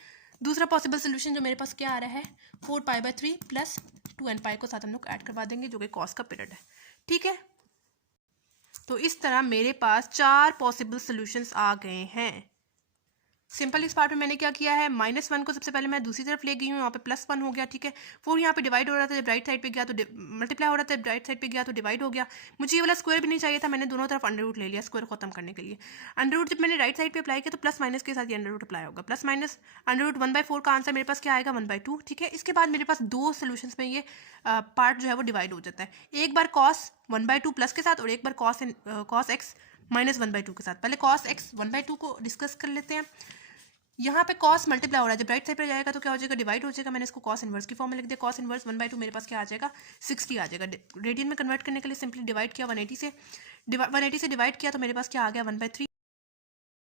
दूसरा पॉसिबल सोल्यूशन जो मेरे पास क्या आ रहा है 4π/3 प्लस 2nπ को साथ हम लोग ऐड करवा देंगे, जो कि कॉस का पीरियड है। ठीक है, तो इस तरह मेरे पास 4 पॉसिबल सोल्यूशंस आ गए हैं। सिंपल इस पार्ट में मैंने क्या किया है -1 को सबसे पहले मैं दूसरी तरफ ले गई हूँ, यहाँ पे +1 हो गया। ठीक है, 4 यहाँ पे डिवाइड हो रहा था, जब राइट साइड पे गया तो मल्टीप्लाई हो रहा था, जब राइट साइड पे गया तो डिवाइड हो गया। मुझे ये वाला स्क्वायर भी नहीं चाहिए था, मैंने दोनों तरफ अंडर रूट ले लिया स्क्वायर खत्म करने के लिए। अंडर रूट जब मैंने राइट साइड पे अप्लाई किया तो प्लस माइनस के साथ ये अंडर रूट अप्लाई होगा, प्लस माइनस अंडर रूट 1/4 का आंसर मेरे पास क्या आएगा 1/2। ठीक है, इसके बाद मेरे पास 2 सोल्यूशंस में ये पार्ट जो है वो डिवाइड हो जाता है, एक बार कॉस 1/2 प्लस के साथ और एक बार कॉस x -1/2 के साथ। पहले कॉस x 1/2 को डिस्कस कर लेते हैं। यहाँ पे कॉस मल्टीप्लाई हो रहा है, जब राइट साइड पे जाएगा तो क्या हो जाएगा डिवाइड हो जाएगा। मैंने इसको कॉस इनवर्स की फॉर्म में लिख दिया, कॉस इनवर्स 1/2 मेरे पास क्या आ जाएगा 60 आ जाएगा। रेडियन में कन्वर्ट करने के लिए सिंपली डिवाइड किया 180 से, 180 से डिवाइड किया तो मेरे पास क्या आ गया 1/3।